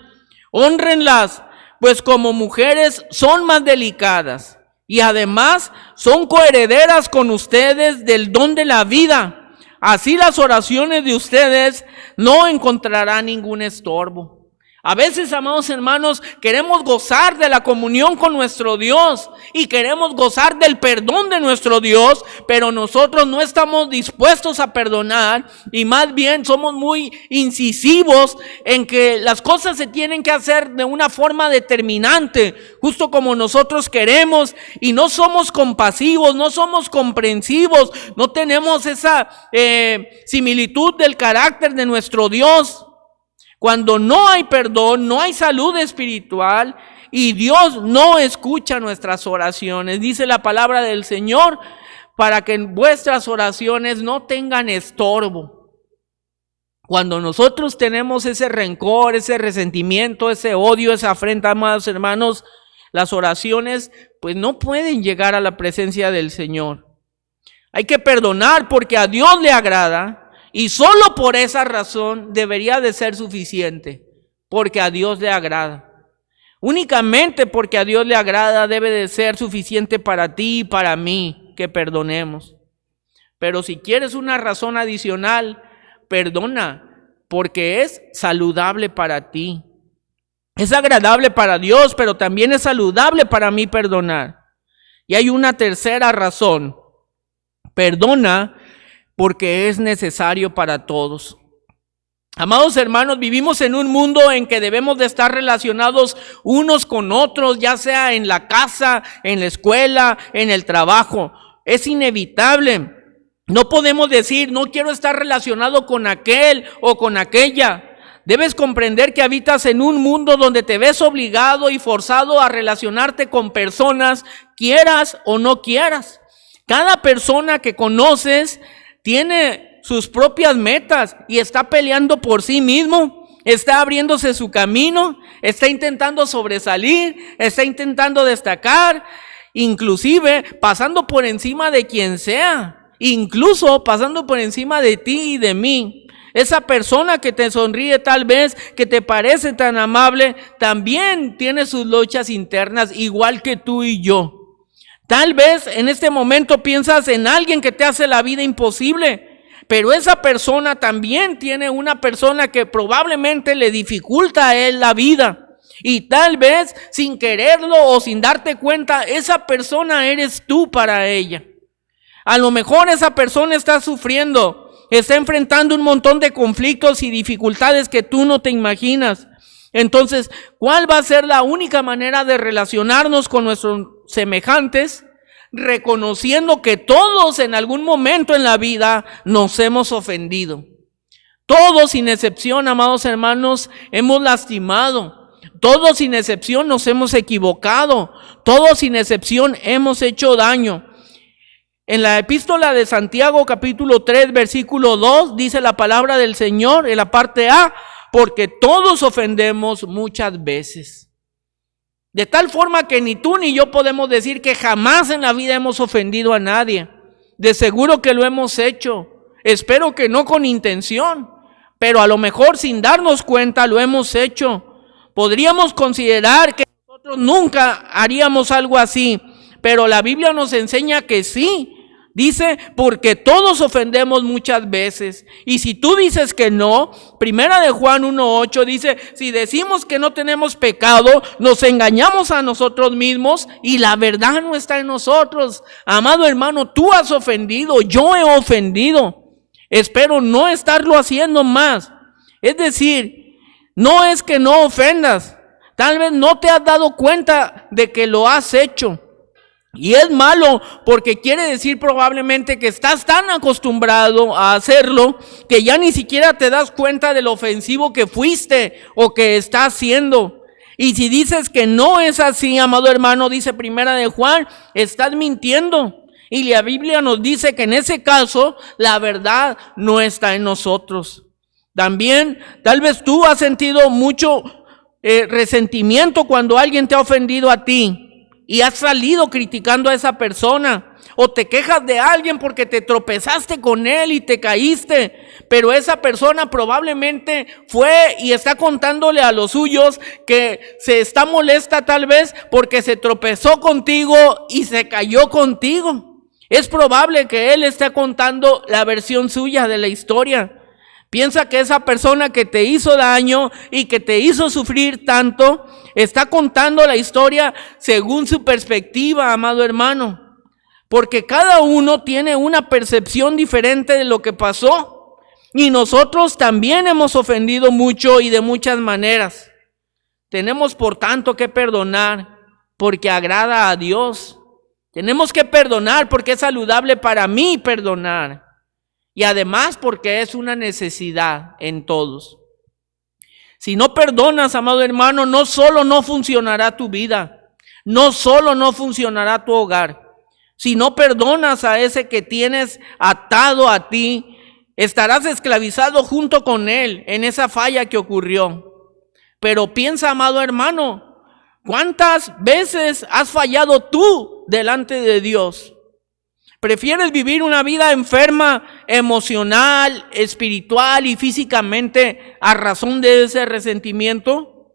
Hónrenlas, pues como mujeres son más delicadas. y además son coherederas con ustedes del don de la vida. Así las oraciones de ustedes no encontrarán ningún estorbo. A veces, amados hermanos, queremos gozar de la comunión con nuestro Dios y queremos gozar del perdón de nuestro Dios, pero nosotros no estamos dispuestos a perdonar y más bien somos muy incisivos en que las cosas se tienen que hacer de una forma determinante, justo como nosotros queremos, y no somos compasivos, no somos comprensivos, no tenemos esa similitud del carácter de nuestro Dios. Cuando no hay perdón, no hay salud espiritual y Dios no escucha nuestras oraciones. Dice la palabra del Señor, para que vuestras oraciones no tengan estorbo. Cuando nosotros tenemos ese rencor, ese resentimiento, ese odio, esa afrenta, amados hermanos, las oraciones pues no pueden llegar a la presencia del Señor. Hay que perdonar porque a Dios le agrada. Y solo por esa razón debería de ser suficiente, porque a Dios le agrada. Únicamente porque a Dios le agrada debe de ser suficiente para ti y para mí que perdonemos. Pero si quieres una razón adicional, perdona, porque es saludable para ti. Es agradable para Dios, pero también es saludable para mí perdonar. Y hay una tercera razón, perdona porque es necesario para todos. Amados hermanos, vivimos en un mundo en que debemos de estar relacionados unos con otros, ya sea en la casa, en la escuela, en el trabajo. Es inevitable. No podemos decir, no quiero estar relacionado con aquel o con aquella. Debes comprender que habitas en un mundo donde te ves obligado y forzado a relacionarte con personas, quieras o no quieras. Cada persona que conoces tiene sus propias metas y está peleando por sí mismo, está abriéndose su camino, está intentando sobresalir, está intentando destacar, inclusive pasando por encima de quien sea, incluso pasando por encima de ti y de mí. Esa persona que te sonríe tal vez, que te parece tan amable, también tiene sus luchas internas igual que tú y yo. Tal vez en este momento piensas en alguien que te hace la vida imposible, pero esa persona también tiene una persona que probablemente le dificulta a él la vida. Y tal vez sin quererlo o sin darte cuenta, esa persona eres tú para ella. A lo mejor esa persona está sufriendo, está enfrentando un montón de conflictos y dificultades que tú no te imaginas. Entonces, ¿cuál va a ser la única manera de relacionarnos con nuestros semejantes? Reconociendo que todos en algún momento en la vida nos hemos ofendido. Todos sin excepción, amados hermanos, hemos lastimado. Todos sin excepción nos hemos equivocado. Todos sin excepción hemos hecho daño. En la epístola de Santiago capítulo 3 versículo 2 dice la palabra del Señor en la parte A: porque todos ofendemos muchas veces. De tal forma que ni tú ni yo podemos decir que jamás en la vida hemos ofendido a nadie. De seguro que lo hemos hecho. Espero que no con intención, pero a lo mejor sin darnos cuenta lo hemos hecho. Podríamos considerar que nosotros nunca haríamos algo así, pero la Biblia nos enseña que sí. Dice, porque todos ofendemos muchas veces. Y si tú dices que no, primera de Juan 1:8 dice, si decimos que no tenemos pecado, nos engañamos a nosotros mismos y la verdad no está en nosotros. Amado hermano, tú has ofendido, yo he ofendido. Espero no estarlo haciendo más. Es decir, no es que no ofendas. Tal vez no te has dado cuenta de que lo has hecho. Y es malo porque quiere decir probablemente que estás tan acostumbrado a hacerlo que ya ni siquiera te das cuenta de lo ofensivo que fuiste o que estás haciendo. Y si dices que no es así, amado hermano, dice primera de Juan, estás mintiendo. Y la Biblia nos dice que en ese caso la verdad no está en nosotros. También tal vez tú has sentido mucho resentimiento cuando alguien te ha ofendido a ti. y has salido criticando a esa persona, o te quejas de alguien porque te tropezaste con él y te caíste, pero esa persona probablemente fue y está contándole a los suyos que se está molesta tal vez porque se tropezó contigo y se cayó contigo. Es probable que él esté contando la versión suya de la historia. Piensa que esa persona que te hizo daño y que te hizo sufrir tanto, está contando la historia según su perspectiva, amado hermano. Porque cada uno tiene una percepción diferente de lo que pasó. Y nosotros también hemos ofendido mucho y de muchas maneras. Tenemos por tanto que perdonar porque agrada a Dios. Tenemos que perdonar porque es saludable para mí perdonar. Y además porque es una necesidad en todos. Si no perdonas, amado hermano, no solo no funcionará tu vida, no solo no funcionará tu hogar. Si no perdonas a ese que tienes atado a ti, estarás esclavizado junto con él en esa falla que ocurrió. Pero piensa, amado hermano, ¿cuántas veces has fallado tú delante de Dios? ¿Prefieres vivir una vida enferma emocional, espiritual y físicamente a razón de ese resentimiento?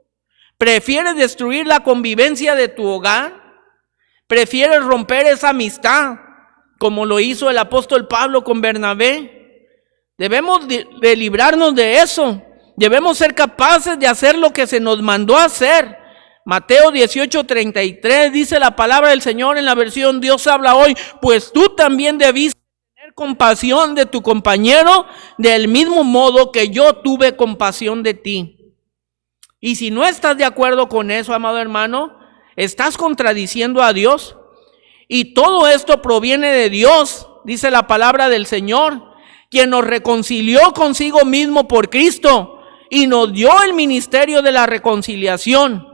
¿Prefieres destruir la convivencia de tu hogar? ¿Prefieres romper esa amistad como lo hizo el apóstol Pablo con Bernabé? Debemos de librarnos de eso. Debemos ser capaces de hacer lo que se nos mandó a hacer. Mateo 18:33 dice la palabra del Señor en la versión Dios habla hoy: pues tú también debiste tener compasión de tu compañero del mismo modo que yo tuve compasión de ti. Y si no estás de acuerdo con eso, amado hermano, estás contradiciendo a Dios. Y todo esto proviene de Dios, dice la palabra del Señor, quien nos reconcilió consigo mismo por Cristo y nos dio el ministerio de la reconciliación,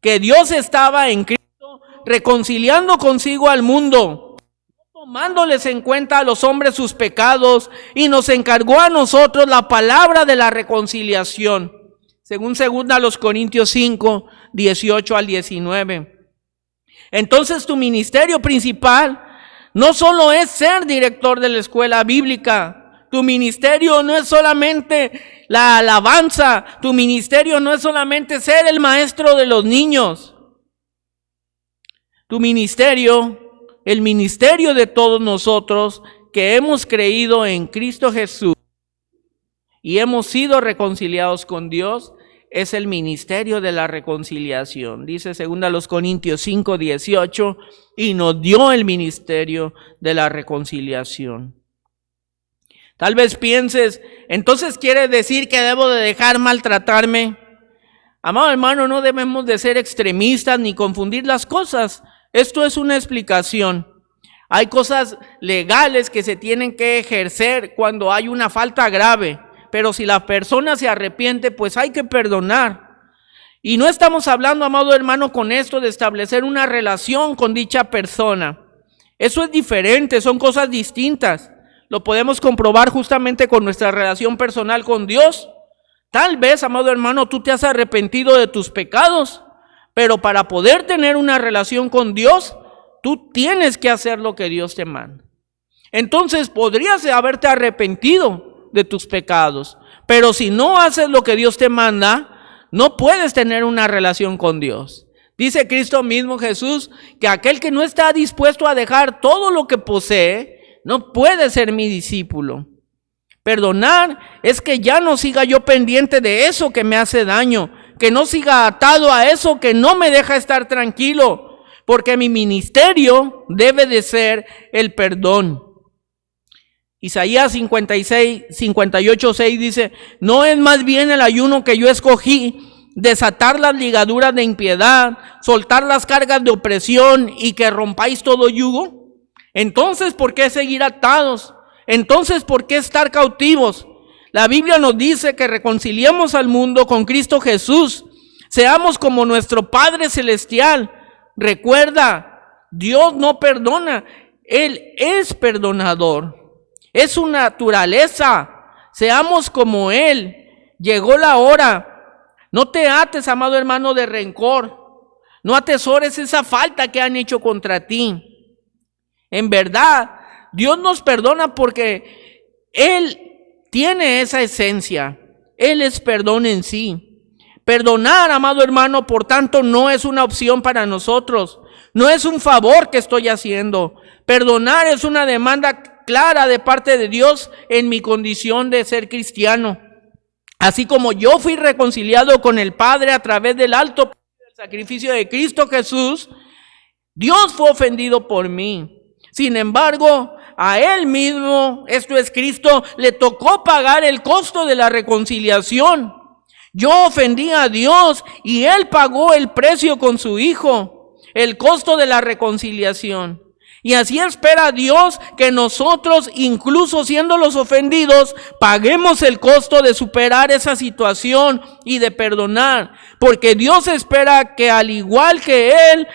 que Dios estaba en Cristo reconciliando consigo al mundo, tomándoles en cuenta a los hombres sus pecados, y nos encargó a nosotros la palabra de la reconciliación, según 2 Corintios 5, 18 al 19. Entonces tu ministerio principal no solo es ser director de la escuela bíblica. Tu ministerio no es solamente la alabanza. Tu ministerio no es solamente ser el maestro de los niños. Tu ministerio, el ministerio de todos nosotros que hemos creído en Cristo Jesús y hemos sido reconciliados con Dios, es el ministerio de la reconciliación. Dice 2 Corintios 5, 18, y nos dio el ministerio de la reconciliación. Tal vez pienses, entonces quiere decir que debo de dejar maltratarme. Amado hermano, no debemos de ser extremistas ni confundir las cosas. Esto es una explicación. Hay cosas legales que se tienen que ejercer cuando hay una falta grave, pero si la persona se arrepiente, pues hay que perdonar. Y no estamos hablando, amado hermano, con esto de establecer una relación con dicha persona. Eso es diferente, son cosas distintas. Lo podemos comprobar justamente con nuestra relación personal con Dios. Tal vez, amado hermano, tú te has arrepentido de tus pecados, pero para poder tener una relación con Dios, tú tienes que hacer lo que Dios te manda. Entonces, podrías haberte arrepentido de tus pecados, pero si no haces lo que Dios te manda, no puedes tener una relación con Dios. Dice Cristo mismo, Jesús, que aquel que no está dispuesto a dejar todo lo que posee, no puede ser mi discípulo. Perdonar es que ya no siga yo pendiente de eso que me hace daño, que no siga atado a eso que no me deja estar tranquilo, porque mi ministerio debe de ser el perdón. Isaías 58:6 dice: no es más bien el ayuno que yo escogí, desatar las ligaduras de impiedad, soltar las cargas de opresión y que rompáis todo yugo. Entonces, ¿por qué seguir atados? Entonces, ¿por qué estar cautivos? La Biblia nos dice que reconciliemos al mundo con Cristo Jesús. Seamos como nuestro Padre Celestial. Recuerda, Dios no perdona, Él es perdonador. Es su naturaleza. Seamos como Él. Llegó la hora. No te ates, amado hermano, de rencor. No atesores esa falta que han hecho contra ti. En verdad, Dios nos perdona porque Él tiene esa esencia. Él es perdón en sí. Perdonar, amado hermano, por tanto, no es una opción para nosotros. No es un favor que estoy haciendo. Perdonar es una demanda clara de parte de Dios en mi condición de ser cristiano. Así como yo fui reconciliado con el Padre a través del alto sacrificio de Cristo Jesús, Dios fue ofendido por mí. Sin embargo, a Él mismo, esto es Cristo, le tocó pagar el costo de la reconciliación. Yo ofendí a Dios y Él pagó el precio con su Hijo, el costo de la reconciliación. Y así espera Dios que nosotros, incluso siendo los ofendidos, paguemos el costo de superar esa situación y de perdonar. Porque Dios espera que al igual que Él,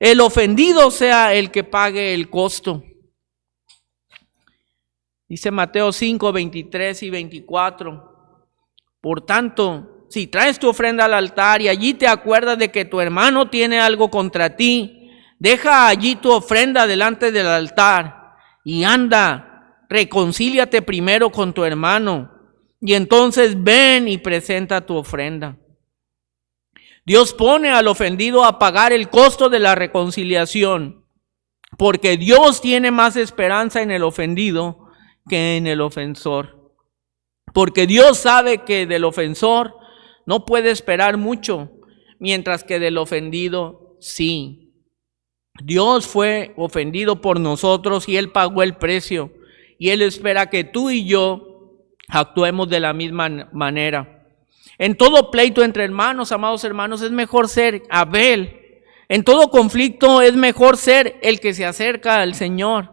el ofendido sea el que pague el costo. Dice Mateo 5, 23 y 24. Por tanto, si traes tu ofrenda al altar y allí te acuerdas de que tu hermano tiene algo contra ti, deja allí tu ofrenda delante del altar y anda, reconcíliate primero con tu hermano y entonces ven y presenta tu ofrenda. Dios pone al ofendido a pagar el costo de la reconciliación, porque Dios tiene más esperanza en el ofendido que en el ofensor. Porque Dios sabe que del ofensor no puede esperar mucho, mientras que del ofendido sí. Dios fue ofendido por nosotros y Él pagó el precio. Y Él espera que tú y yo actuemos de la misma manera. En todo pleito entre hermanos, amados hermanos, es mejor ser Abel. En todo conflicto es mejor ser el que se acerca al Señor.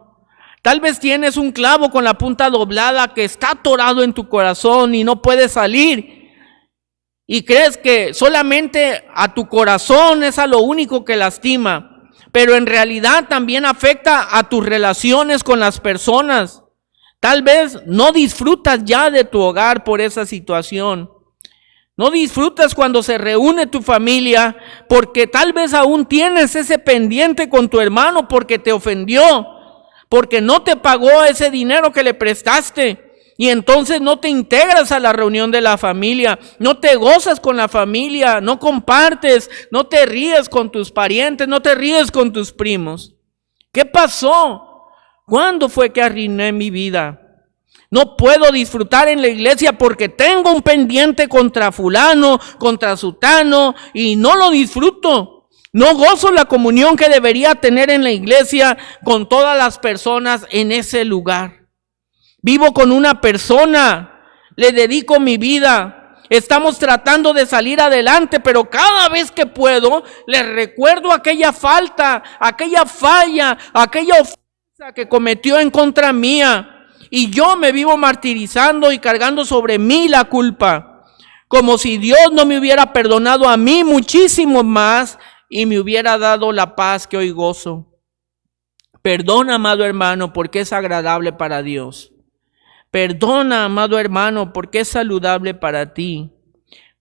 Tal vez tienes un clavo con la punta doblada que está atorado en tu corazón y no puede salir. Y crees que solamente a tu corazón es a lo único que lastima. Pero en realidad también afecta a tus relaciones con las personas. Tal vez no disfrutas ya de tu hogar por esa situación. No disfrutas cuando se reúne tu familia porque tal vez aún tienes ese pendiente con tu hermano porque te ofendió, porque no te pagó ese dinero que le prestaste. Y entonces no te integras a la reunión de la familia, no te gozas con la familia, no compartes, no te ríes con tus parientes, no te ríes con tus primos. ¿Qué pasó? ¿Cuándo fue que arruiné mi vida? No puedo disfrutar en la iglesia porque tengo un pendiente contra fulano, contra sutano y no lo disfruto. No gozo la comunión que debería tener en la iglesia con todas las personas en ese lugar. Vivo con una persona, le dedico mi vida, estamos tratando de salir adelante, pero cada vez que puedo, le recuerdo aquella falta, aquella falla, aquella ofensa que cometió en contra mía. Y yo me vivo martirizando y cargando sobre mí la culpa, como si Dios no me hubiera perdonado a mí muchísimo más y me hubiera dado la paz que hoy gozo. Perdona, amado hermano, porque es agradable para Dios. Perdona, amado hermano, porque es saludable para ti.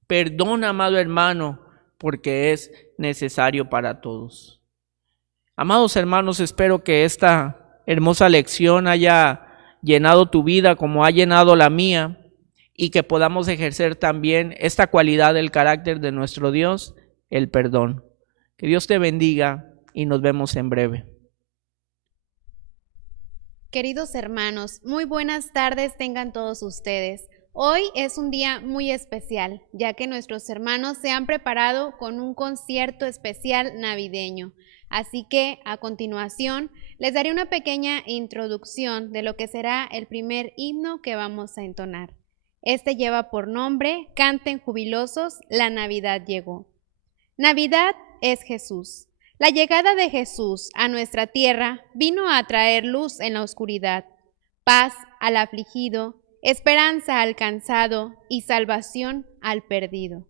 Perdona, amado hermano, porque es necesario para todos. Amados hermanos, espero que esta hermosa lección haya llenado tu vida como ha llenado la mía y que podamos ejercer también esta cualidad del carácter de nuestro Dios, el perdón. Que Dios te bendiga y nos vemos en breve. Queridos hermanos, muy buenas tardes tengan todos ustedes. Hoy es un día muy especial, ya que nuestros hermanos se han preparado con un concierto especial navideño. Así que, a continuación, les daré una pequeña introducción de lo que será el primer himno que vamos a entonar. Este lleva por nombre, Canten jubilosos, la Navidad llegó. Navidad es Jesús. La llegada de Jesús a nuestra tierra vino a traer luz en la oscuridad, paz al afligido, esperanza al cansado y salvación al perdido.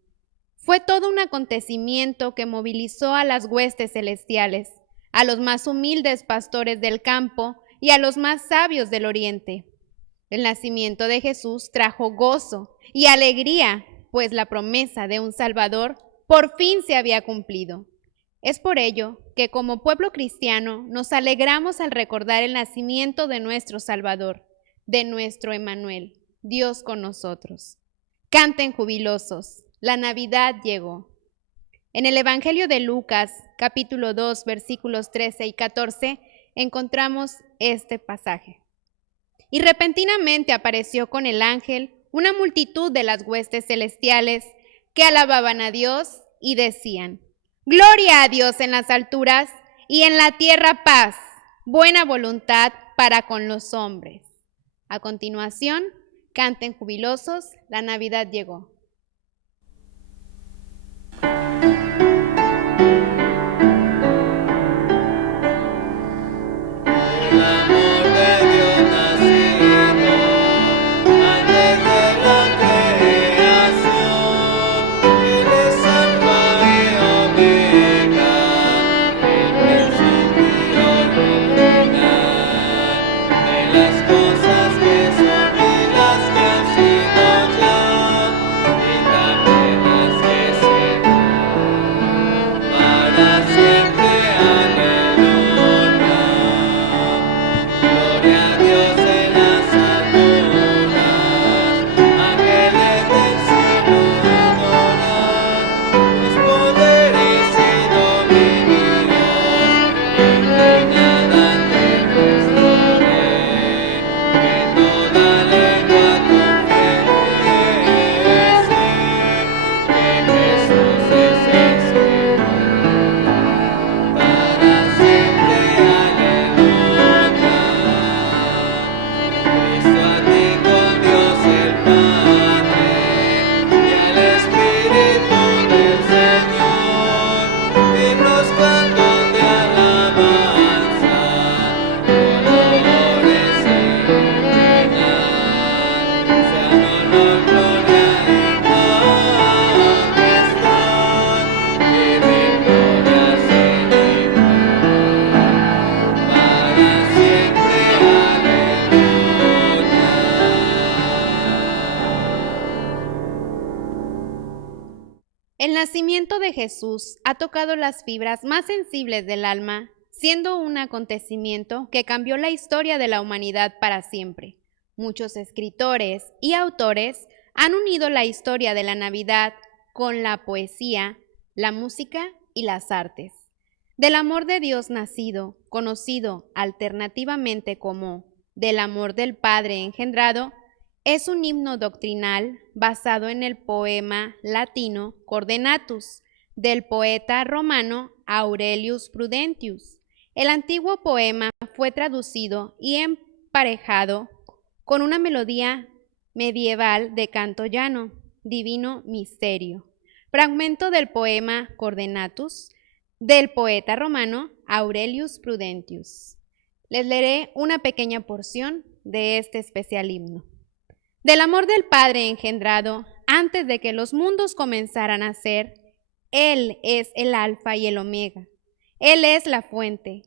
Fue todo un acontecimiento que movilizó a las huestes celestiales, a los más humildes pastores del campo y a los más sabios del oriente. El nacimiento de Jesús trajo gozo y alegría, pues la promesa de un Salvador por fin se había cumplido. Es por ello que como pueblo cristiano nos alegramos al recordar el nacimiento de nuestro Salvador, de nuestro Emmanuel, Dios con nosotros. Canten jubilosos, la Navidad llegó. En el Evangelio de Lucas, capítulo 2, versículos 13 y 14, encontramos este pasaje. Y repentinamente apareció con el ángel una multitud de las huestes celestiales que alababan a Dios y decían: Gloria a Dios en las alturas y en la tierra paz, buena voluntad para con los hombres. A continuación, canten jubilosos, la Navidad llegó. El nacimiento de Jesús ha tocado las fibras más sensibles del alma, siendo un acontecimiento que cambió la historia de la humanidad para siempre. Muchos escritores y autores han unido la historia de la Navidad con la poesía, la música y las artes. Del amor de Dios nacido, conocido alternativamente como del amor del Padre engendrado, es un himno doctrinal basado en el poema latino Cordenatus del poeta romano Aurelius Prudentius. El antiguo poema fue traducido y emparejado con una melodía medieval de canto llano, Divino Misterio, fragmento del poema Cordenatus del poeta romano Aurelius Prudentius. Les leeré una pequeña porción de este especial himno. Del amor del Padre engendrado, antes de que los mundos comenzaran a ser, Él es el alfa y el omega. Él es la fuente,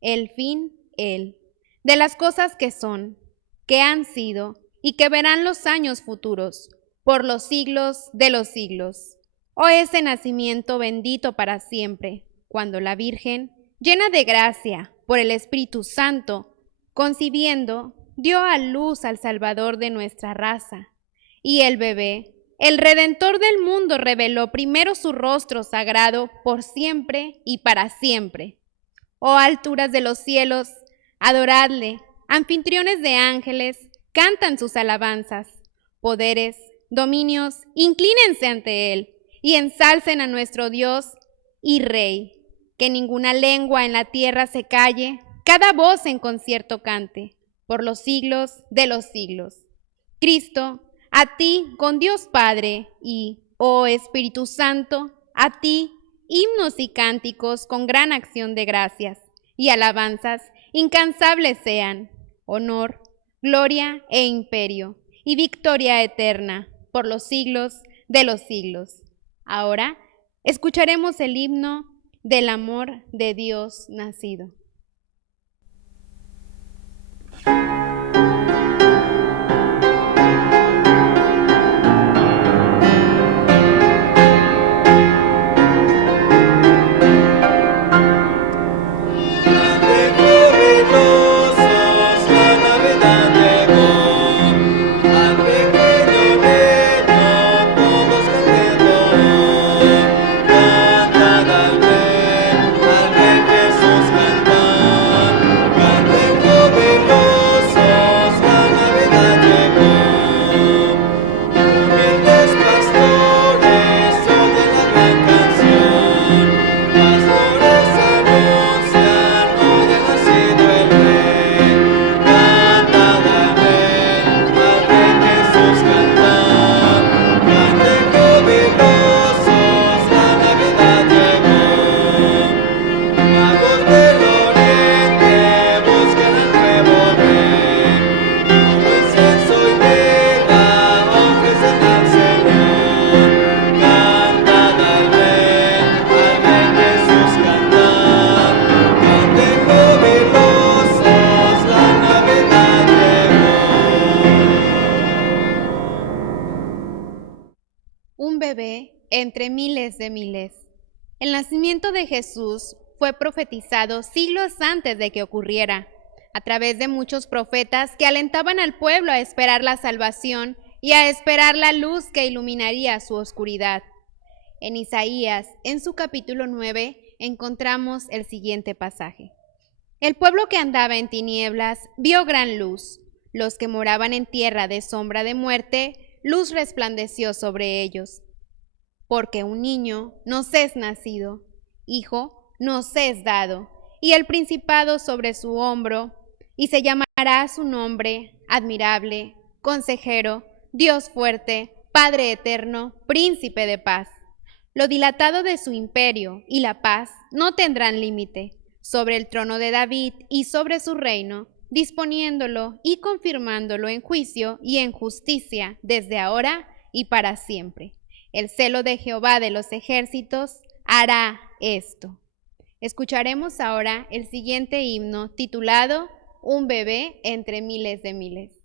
el fin, Él, de las cosas que son, que han sido y que verán los años futuros, por los siglos de los siglos. Oh, ese nacimiento bendito para siempre, cuando la Virgen, llena de gracia por el Espíritu Santo, concibiendo, dio a luz al Salvador de nuestra raza. Y el bebé, el Redentor del mundo, reveló primero su rostro sagrado por siempre y para siempre. Oh alturas de los cielos, adoradle, anfitriones de ángeles, cantan sus alabanzas. Poderes, dominios, inclínense ante él y ensalcen a nuestro Dios y Rey. Que ninguna lengua en la tierra se calle, cada voz en concierto cante, por los siglos de los siglos. Cristo, a ti con Dios Padre y, oh Espíritu Santo, a ti himnos y cánticos con gran acción de gracias y alabanzas incansables sean, honor, gloria e imperio y victoria eterna por los siglos de los siglos. Ahora escucharemos el himno del amor de Dios nacido. entre miles de miles. El nacimiento de Jesús fue profetizado siglos antes de que ocurriera, a través de muchos profetas que alentaban al pueblo a esperar la salvación y a esperar la luz que iluminaría su oscuridad. En Isaías, en su capítulo 9, encontramos el siguiente pasaje. El pueblo que andaba en tinieblas vio gran luz. Los que moraban en tierra de sombra de muerte, luz resplandeció sobre ellos. Porque un niño nos es nacido, hijo nos es dado, y el principado sobre su hombro, y se llamará su nombre Admirable, Consejero, Dios fuerte, Padre eterno, Príncipe de paz. Lo dilatado de su imperio y la paz no tendrán límite sobre el trono de David y sobre su reino, disponiéndolo y confirmándolo en juicio y en justicia desde ahora y para siempre. El celo de Jehová de los ejércitos hará esto. Escucharemos ahora el siguiente himno titulado Un bebé entre miles de miles.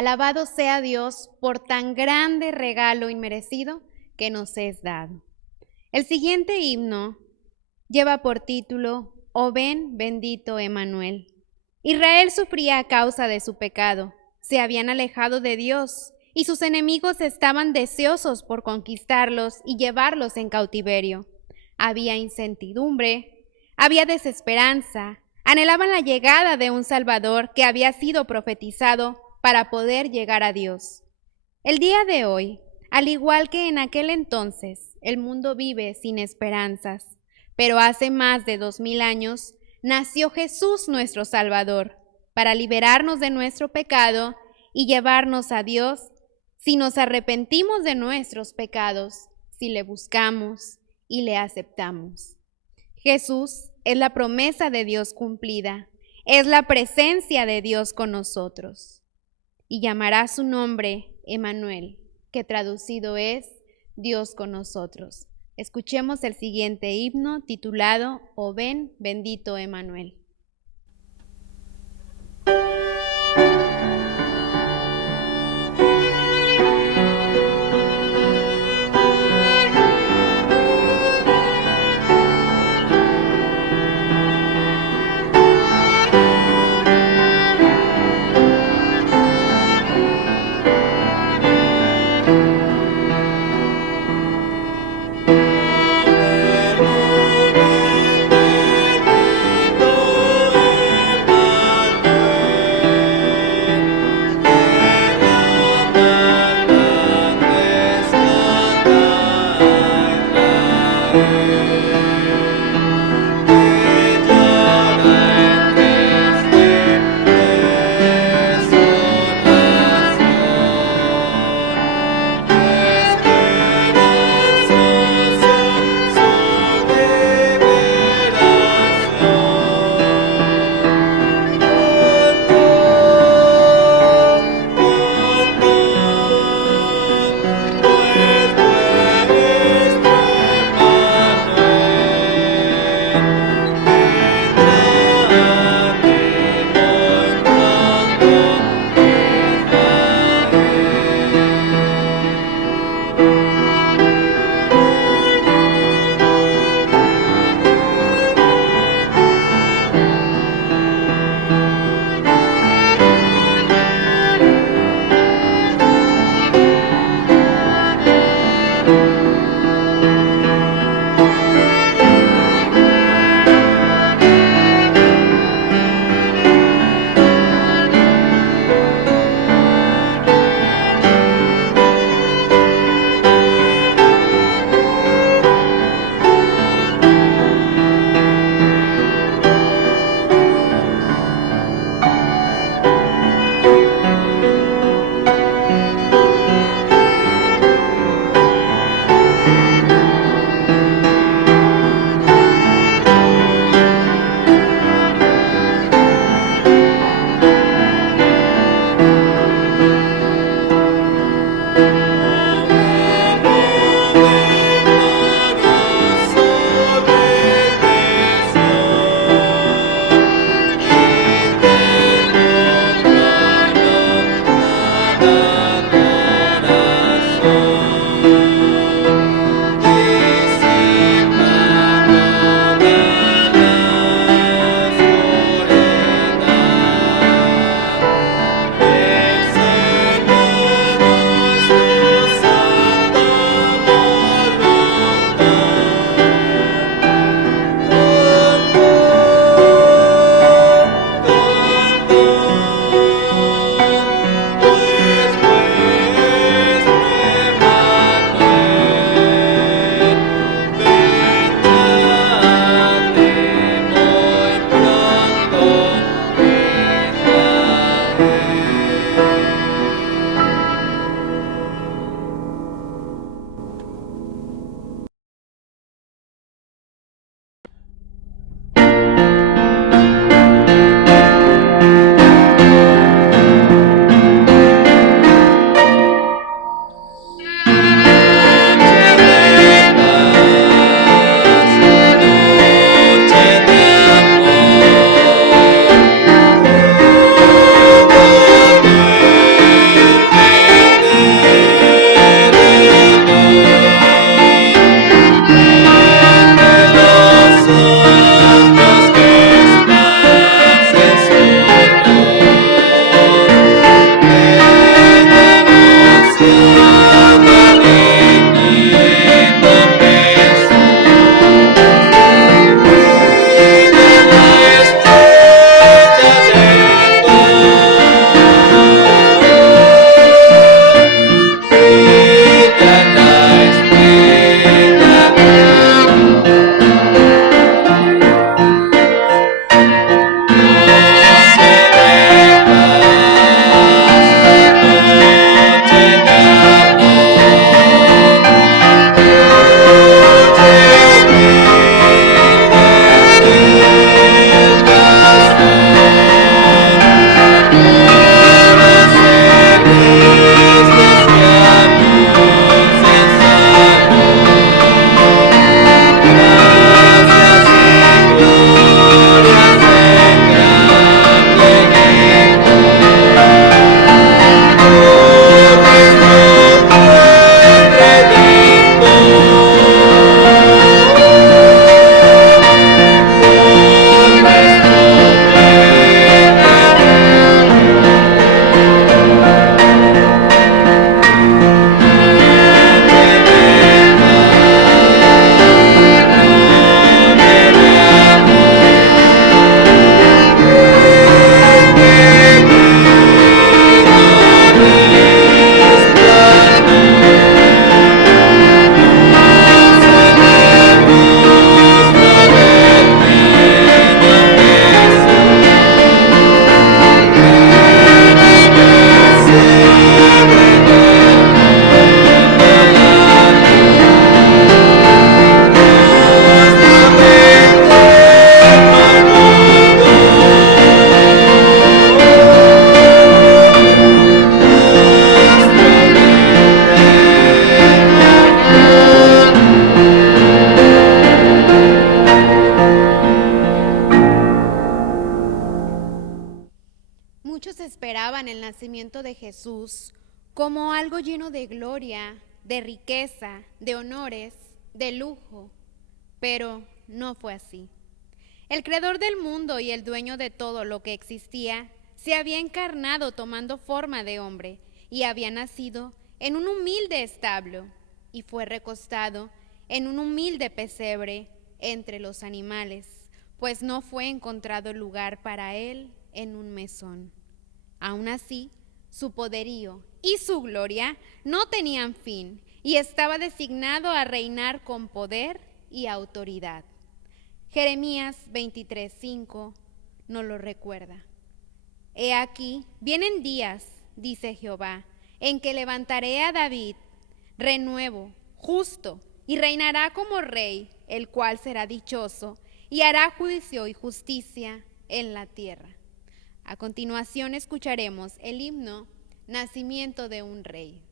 Alabado sea Dios por tan grande regalo inmerecido que nos es dado. El siguiente himno lleva por título, Oh ven, bendito Emmanuel. Israel sufría a causa de su pecado, se habían alejado de Dios y sus enemigos estaban deseosos por conquistarlos y llevarlos en cautiverio. Había incertidumbre, había desesperanza, anhelaban la llegada de un Salvador que había sido profetizado para poder llegar a Dios. El día de hoy, al igual que en aquel entonces, el mundo vive sin esperanzas, pero hace más de 2000 años nació Jesús nuestro Salvador para liberarnos de nuestro pecado y llevarnos a Dios si nos arrepentimos de nuestros pecados, si le buscamos y le aceptamos. Jesús es la promesa de Dios cumplida, es la presencia de Dios con nosotros. Y llamará su nombre Emmanuel, que traducido es Dios con nosotros. Escuchemos el siguiente himno titulado Oh ven, bendito Emmanuel. nacimiento de Jesús como algo lleno de gloria, de riqueza, de honores, de lujo, pero no fue así. El creador del mundo y el dueño de todo lo que existía se había encarnado tomando forma de hombre y había nacido en un humilde establo y fue recostado en un humilde pesebre entre los animales, pues no fue encontrado lugar para él en un mesón. Aún así, su poderío y su gloria no tenían fin y estaba designado a reinar con poder y autoridad. Jeremías 23:5 nos lo recuerda. He aquí, vienen días, dice Jehová, en que levantaré a David, renuevo, justo, y reinará como rey, el cual será dichoso, y hará juicio y justicia en la tierra. A continuación escucharemos el himno Nacimiento de un Rey.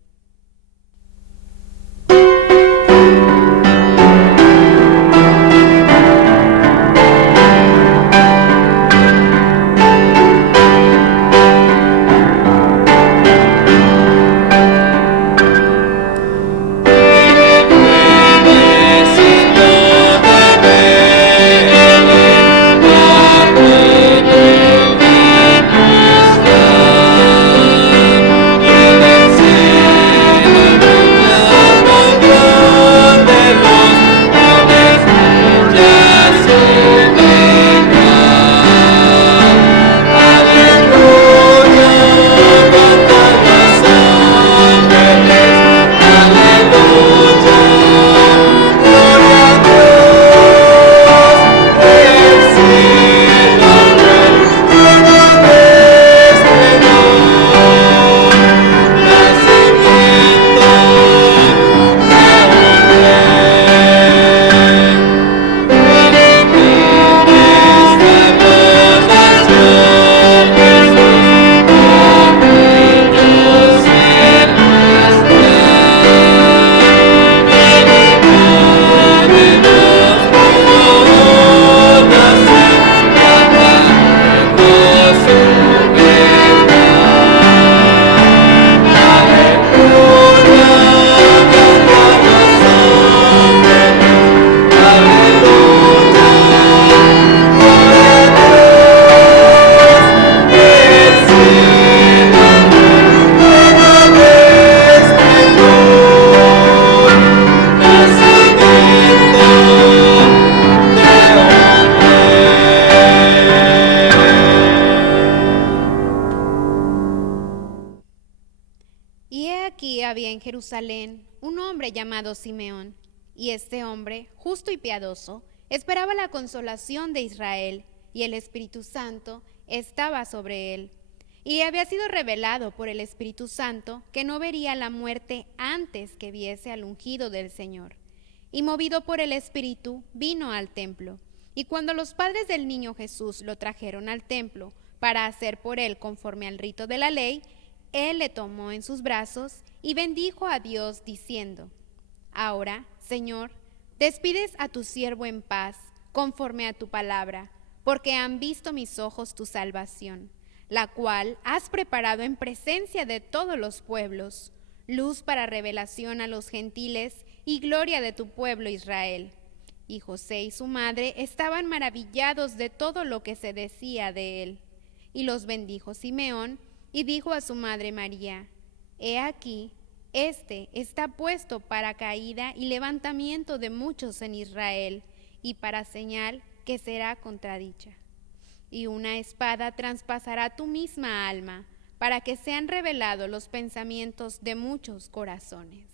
Había en Jerusalén un hombre llamado Simeón, y este hombre, justo y piadoso, esperaba la consolación de Israel, y el Espíritu Santo estaba sobre él. Y había sido revelado por el Espíritu Santo que no vería la muerte antes que viese al ungido del Señor. Y movido por el Espíritu, vino al templo. Y cuando los padres del niño Jesús lo trajeron al templo para hacer por él conforme al rito de la ley, él le tomó en sus brazos y bendijo a Dios diciendo: Ahora, Señor, despides a tu siervo en paz, conforme a tu palabra, porque han visto mis ojos tu salvación, la cual has preparado en presencia de todos los pueblos, luz para revelación a los gentiles y gloria de tu pueblo Israel. Y José y su madre estaban maravillados de todo lo que se decía de él. Y los bendijo Simeón y dijo a su madre María: He aquí, este está puesto para caída y levantamiento de muchos en Israel, y para señal que será contradicha. Y una espada traspasará tu misma alma, para que sean revelados los pensamientos de muchos corazones.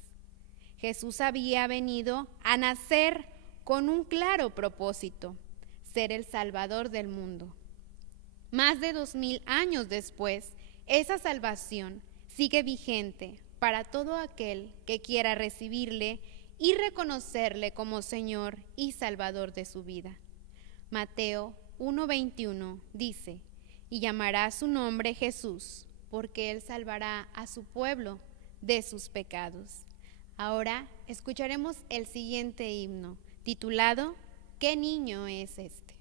Jesús había venido a nacer con un claro propósito: ser el Salvador del mundo. Más de 2000 años después, esa salvación sigue vigente para todo aquel que quiera recibirle y reconocerle como Señor y Salvador de su vida. Mateo 1:21 dice: Y llamará su nombre Jesús, porque él salvará a su pueblo de sus pecados. Ahora escucharemos el siguiente himno, titulado ¿Qué niño es este?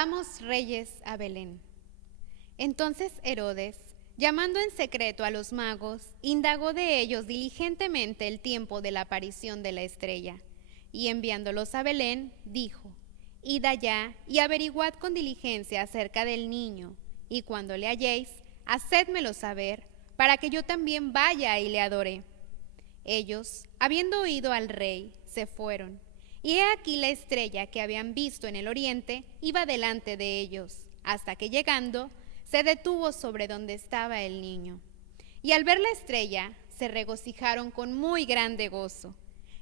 Vamos, reyes, a Belén. Entonces Herodes, llamando en secreto a los magos, indagó de ellos diligentemente el tiempo de la aparición de la estrella, y enviándolos a Belén, dijo: Id allá y averiguad con diligencia acerca del niño, y cuando le halléis, hacédmelo saber, para que yo también vaya y le adore. Ellos, habiendo oído al rey, se fueron, y he aquí la estrella que habían visto en el oriente iba delante de ellos, hasta que llegando, se detuvo sobre donde estaba el niño. Y al ver la estrella, se regocijaron con muy grande gozo.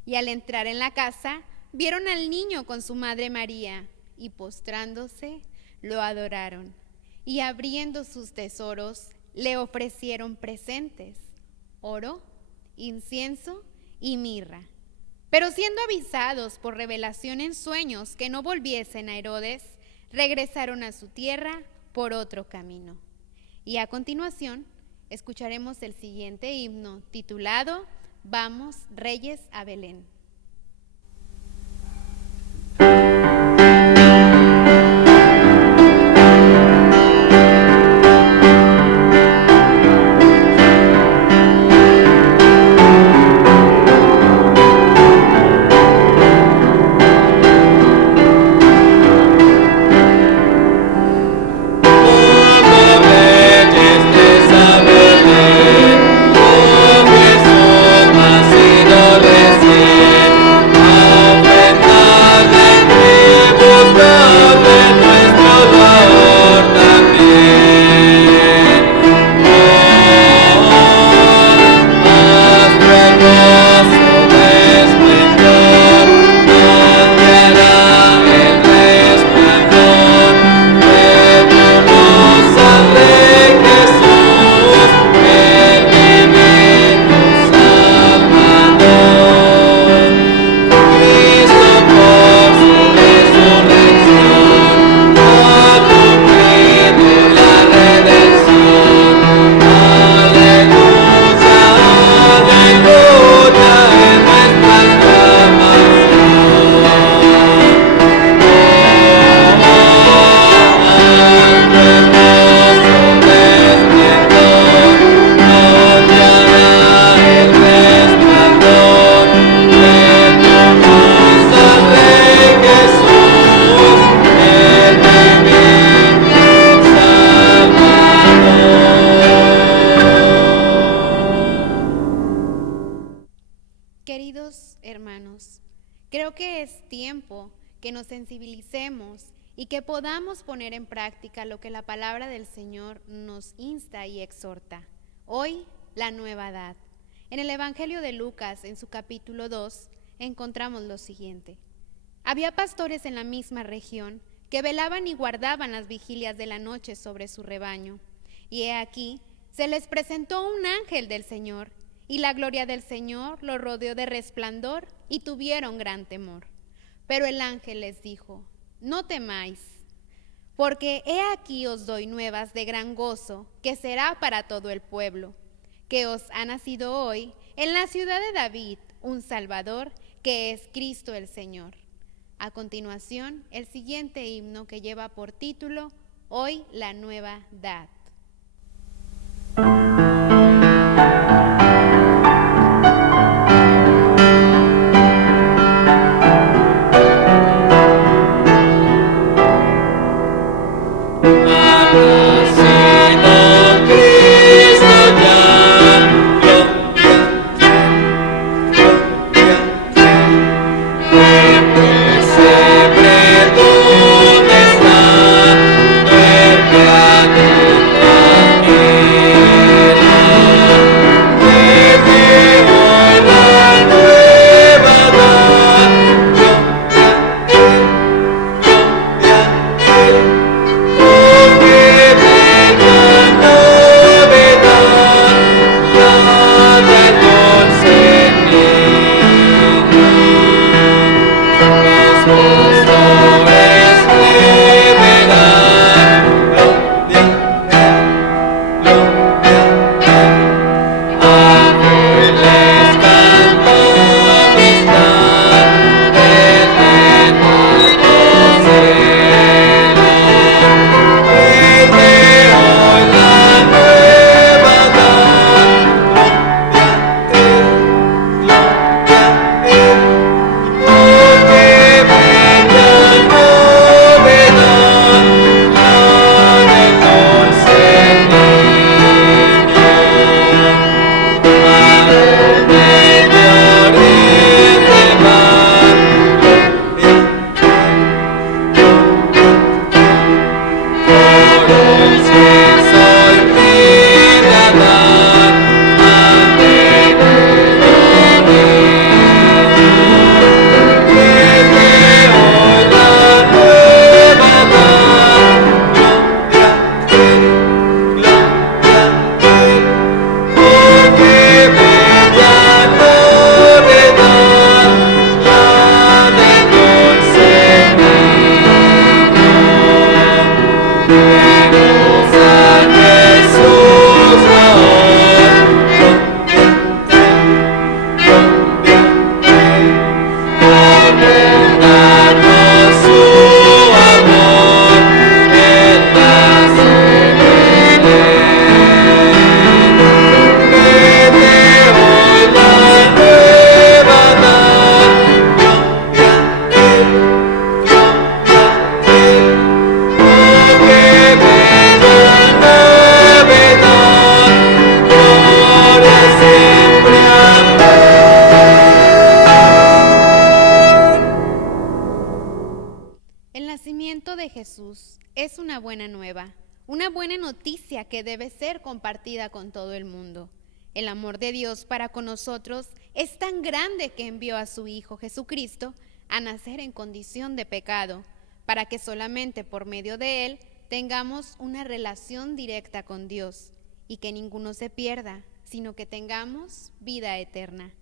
Y al entrar en la casa, vieron al niño con su madre María, y postrándose, lo adoraron. Y abriendo sus tesoros, le ofrecieron presentes: oro, incienso y mirra. Pero siendo avisados por revelación en sueños que no volviesen a Herodes, regresaron a su tierra por otro camino. Y a continuación, escucharemos el siguiente himno titulado Vamos, reyes, a Belén. Queridos hermanos, creo que es tiempo que nos sensibilicemos y que podamos poner en práctica lo que la palabra del Señor nos insta y exhorta. Hoy, la nueva edad. En el Evangelio de Lucas, en su capítulo 2, encontramos lo siguiente. Había pastores en la misma región que velaban y guardaban las vigilias de la noche sobre su rebaño. Y he aquí, se les presentó un ángel del Señor, y la gloria del Señor los rodeó de resplandor, y tuvieron gran temor. Pero el ángel les dijo: no temáis, porque he aquí os doy nuevas de gran gozo, que será para todo el pueblo, que os ha nacido hoy en la ciudad de David un Salvador, que es Cristo el Señor. A continuación, el siguiente himno, que lleva por título Hoy la nueva edad. Donde está, El nacimiento de Jesús es una buena nueva, una buena noticia que debe ser compartida con todo el mundo. El amor de Dios para con nosotros es tan grande que envió a su Hijo Jesucristo a nacer en condición de pecado, para que solamente por medio de Él tengamos una relación directa con Dios y que ninguno se pierda, sino que tengamos vida eterna.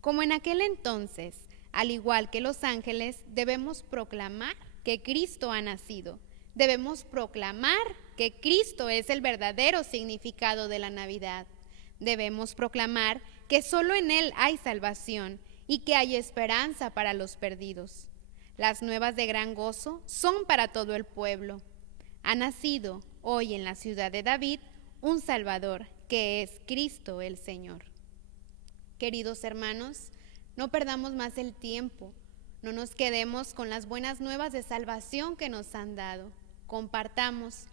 Como en aquel entonces, al igual que los ángeles, debemos proclamar que Cristo ha nacido. Debemos proclamar que Cristo es el verdadero significado de la Navidad. Debemos proclamar que solo en Él hay salvación y que hay esperanza para los perdidos. Las nuevas de gran gozo son para todo el pueblo. Ha nacido hoy en la ciudad de David un Salvador, que es Cristo el Señor. Queridos hermanos, no perdamos más el tiempo. No nos quedemos con las buenas nuevas de salvación que nos han dado. Compartamos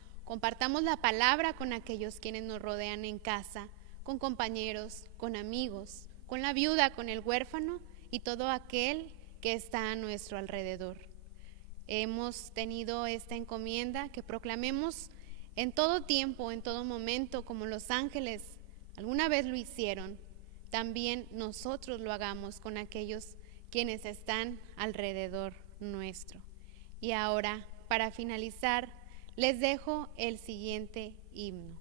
la palabra con aquellos quienes nos rodean en casa, con compañeros, con amigos, con la viuda, con el huérfano y todo aquel que está a nuestro alrededor. Hemos tenido esta encomienda que proclamemos en todo tiempo, en todo momento, como los ángeles alguna vez lo hicieron. También nosotros lo hagamos con aquellos quienes están alrededor nuestro. Y ahora, para finalizar, les dejo el siguiente himno.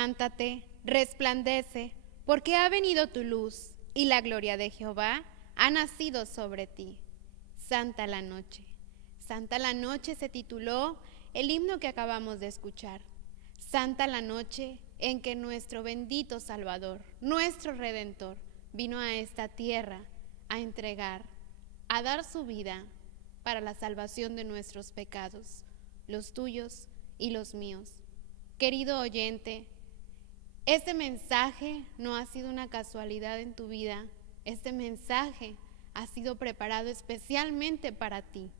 Levántate, resplandece, porque ha venido tu luz, y la gloria de Jehová ha nacido sobre ti. Santa la noche. Santa la noche se tituló el himno que acabamos de escuchar. Santa la noche en que nuestro bendito Salvador, nuestro Redentor, vino a esta tierra a entregar, a dar su vida para la salvación de nuestros pecados, los tuyos y los míos. Querido oyente, este mensaje no ha sido una casualidad en tu vida. Este mensaje ha sido preparado especialmente para ti.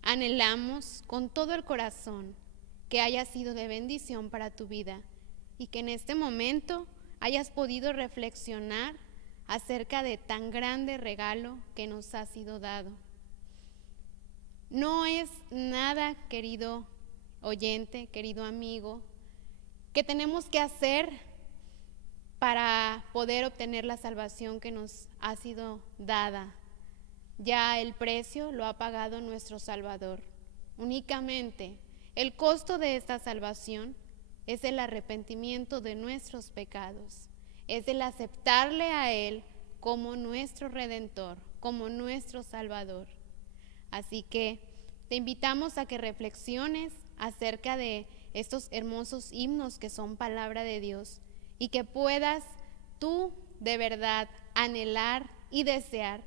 Anhelamos con todo el corazón que haya sido de bendición para tu vida y que en este momento hayas podido reflexionar acerca de tan grande regalo que nos ha sido dado. No es nada, querido oyente, querido amigo, que tenemos que hacer para poder obtener la salvación que nos ha sido dada. Ya el precio lo ha pagado nuestro Salvador. Únicamente el costo de esta salvación es el arrepentimiento de nuestros pecados, es el aceptarle a Él como nuestro Redentor, como nuestro Salvador. Así que te invitamos a que reflexiones acerca de estos hermosos himnos que son palabra de Dios y que puedas tú de verdad anhelar y desear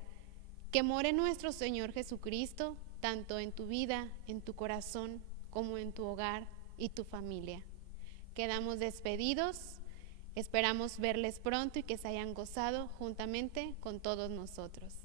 que more nuestro Señor Jesucristo tanto en tu vida, en tu corazón, como en tu hogar y tu familia. Quedamos despedidos, esperamos verles pronto y que se hayan gozado juntamente con todos nosotros.